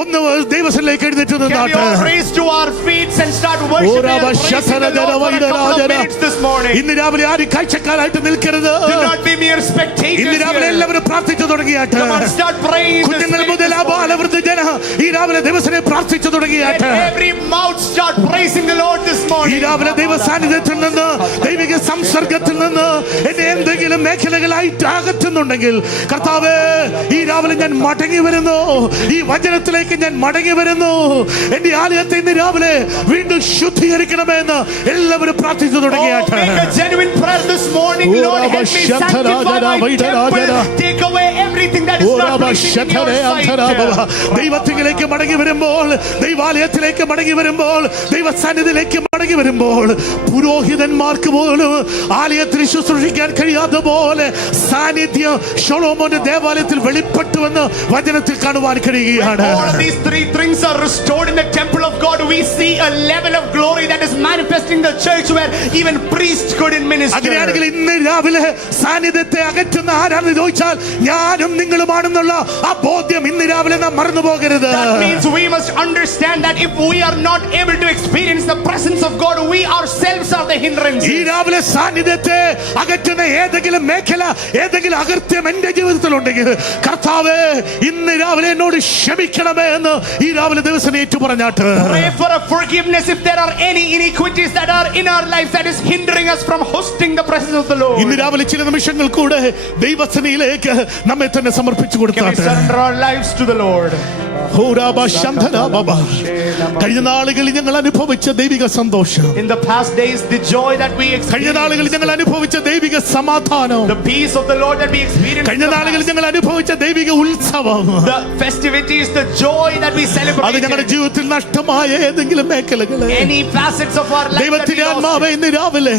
ഒന്ന് ദൈവത്തിലേക്ക് എഴുന്നേറ്റ് Can we all നിന്നാട്ടെ. raise to our feet and start worshiping and praising the Lord for a couple of minutes this morning? ഇന്ന് രാവിലെ ആരും കാഴ്ചക്കാരായിട്ട് നിൽക്കരുത്. Do not be mere spectators ഇന്ന് രാവിലെ here. എല്ലാവരും പ്രാർത്ഥിച്ചു തുടങ്ങിയാട്ടെ. Come on, start praying in the കുഞ്ഞുങ്ങൾ Spirit മുതൽ this morning. ബാലവൃദ്ധ ജന ഈ രാവിലെ ദിവസനെ പ്രാർത്ഥിച്ചു Let തുടങ്ങിയാട്ടെ. every mouth start praising the Lord this morning. morning. രാവിലെ ദൈവ സാന്നിധ്യത്തിൽ നിന്ന് ദൈവിക സംസർഗത്തിൽ നിന്ന് എന്നെ എന്തെങ്കിലും മേഖലകളായിട്ട് അകറ്റുന്നുണ്ടെങ്കിൽ കർത്താവേ, ഈ രാവിലെ ഞാൻ മടങ്ങി വരുന്നു, ഈ വചനത്തിലേക്ക് ഞാൻ മടങ്ങി വരുന്നു. എന്റെ ആലയത്തെ ഇന്ന് രാവിലെ വീണ്ടും ശുദ്ധീകരിക്കണമേ എന്ന് എല്ലാവരും പ്രാർത്ഥിച്ചു തുടങ്ങിയാട്ടെ. Make a genuine prayer this morning. Lord, help me sanctify my temple. Take away everything that is not pleasing in your sight. ദൈവത്തിലേക്ക് മടങ്ങി വരുമ്പോൾ, ദൈവാലയത്തിലേക്ക് മടങ്ങി വരുമ്പോൾ, ദൈവസന്നിധിയിലേക്ക് മടങ്ങി വരുമ്പോൾ പുരോഹിതന്മാർക്ക് പോലും ആലയത്തിൽ ശുശ്രൂഷിക്കാൻ കഴിയാത്ത പോലെ സാന്നിധ്യം ശലോമോന്റെ ദേവാലയത്തിൽ വെളിപ്പെട്ടുവെന്ന് വചനത്തിൽ കാണുവാൻ കഴിയുകയാണ്. All of these three things are restored in the temple of God. We see a level of glory that is manifesting the church where even priests couldn't minister. അങ്ങനെയാണെങ്കിൽ ഇന്ന് രാവിലെ സാന്നിധ്യത്തെ അകറ്റുന്ന ആരാണെന്ന് ചോദിച്ചാൽ ഞാനും നിങ്ങളുമാണെന്നുള്ള ആ ബോധ്യം ഇന്ന് രാവിലെ നാം മറന്നു പോകരുത്. That means we must understand that if we are not able to experience the presence of God, we ourselves are the hindrance. ഈ രാവിലെ സാന്നിധ്യത്തെ അകറ്റുന്ന ഏതെങ്കിലും മേഖല, ഏതെങ്കിലും അകൃത്യം എന്റെ ജീവിതത്തിലുണ്ടെങ്കിൽ കർത്താവേ, ഇന്ന് രാവിലെ എന്നോട് ക്ഷമിക്കണമേ എന്ന് ഈ രാവിലെ ദിവസം ഏറ്റു പറഞ്ഞാട്ട്. Pray for a forgiveness if there are any iniquities that are in our life that is hindering us from hosting the presence of the Lord. ഇന്ന് രാവിലെ ചില നിമിഷങ്ങൾ കൂടെ ദൈവസന്നിധിയിലേക്ക് നമ്മെ തന്നെ സമർപ്പിച്ചു Can we കൊടുത്താട്ടെ. surrender our lives to the Lord? കഴിഞ്ഞ നാളുകളിൽ ഞങ്ങൾ അനുഭവിച്ച ദൈവിക സന്തോഷം, In the past days, the joy that we കഴിഞ്ഞ നാളുകളിൽ experienced, ഞങ്ങൾ അനുഭവിച്ച ദൈവിക സമാധാനം, the peace of the Lord that we experienced, കഴിഞ്ഞ നാളുകളിൽ ഞങ്ങൾ അനുഭവിച്ച ദൈവിക ഉത്സവം, the festivities, the joy that we അത് ഞങ്ങളുടെ celebrated, ജീവിതത്തിൽ നഷ്ടമായ ഏതെങ്കിലും മേഖലകളെ any facets of our life that we ദൈവത്തിന്റെ lost. ആത്മാവെ ഇന്ന് രാവിലെ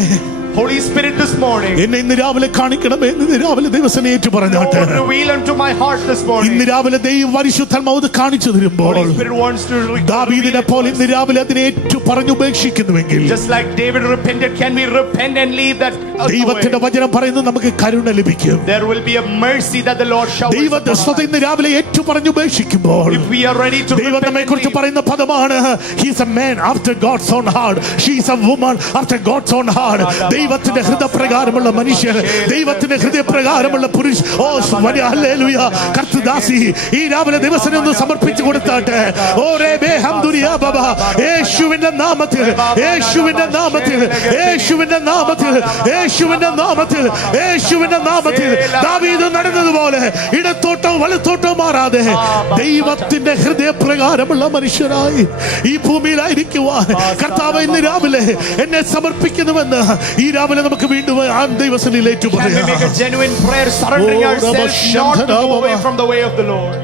Holy Spirit, this morning, എന്നെ ഇന്ന് രാവിലെ കാണിക്കണമേ എന്ന് ഇന്ന് രാവിലെ ദൈവസനെ ഏറ്റു പറഞ്ഞാട്ടെ. Lord, reveal unto my heart this ഇന്ന് morning. രാവിലെ ദൈവം പരിശുദ്ധാത്മാവ് ഇത് കാണിച്ചു തരുമ്പോൾ Holy Spirit wants to ദാവീദിനെ reveal പോലെ to us. ഇന്ന് രാവിലെ അതിനെ ഏറ്റു പറഞ്ഞുപേക്ഷിക്കുന്നുവെങ്കിൽ Just like David repented, can we repent and leave that ദൈവത്തിന്റെ away? വചനം പറയുന്നത് നമുക്ക് കരുണ ലഭിക്കും. There will be a mercy that the Lord showers ദൈവത്തെ upon സ്വതം us. ഇന്ന് രാവിലെ ഏറ്റു പറഞ്ഞുപേക്ഷിക്കുമ്പോൾ If we are ready to ദൈവം repent നമ്മെ and കുറിച്ച് leave. പറയുന്ന പദമാണ് he's a man after God's own heart, she's a woman after God's own heart. ദൈവത്തിന്റെ ഹൃദയപ്രകാരമുള്ള മനുഷ്യർ, ദൈവത്തിന്റെ ഹൃദയപ്രകാരമുള്ള പുരുഷ. ഓ വലിയ ഹല്ലേലൂയ. കർത്തദാസി ഈ രാവിലെ ദിവസം ഒന്ന് സമർപ്പിച്ചു കൊടുത്താട്ടെ. ഓ റേബേ ഹംദുരിയ ബാബ, യേശുവിന്റെ നാമത്തിൽ, യേശുവിന്റെ നാമത്തിൽ, യേശുവിന്റെ നാമത്തിൽ, യേശുവിന്റെ നാമത്തിൽ, യേശുവിന്റെ നാമത്തിൽ ദാവീദ് നടന്നതുപോലെ ഇടത്തോട്ടോ വലത്തോട്ടോ മാറാതെ ദൈവത്തിന്റെ ഹൃദയപ്രകാരമുള്ള മനുഷ്യരായി ഈ ഭൂമിയിലായിരിക്കുവാൻ കർത്താവ് ഇന്ന് രാവിലെ എന്നെ സമർപ്പിക്കുന്നുവെന്ന് ഈ രാവിലെ നമുക്ക് വീണ്ടും ആ ദൈവസന്നിധിയിൽ ഏറ്റു Can we make a പറയാം. genuine prayer, surrendering Oh, ourselves not to go away from the way of the Lord?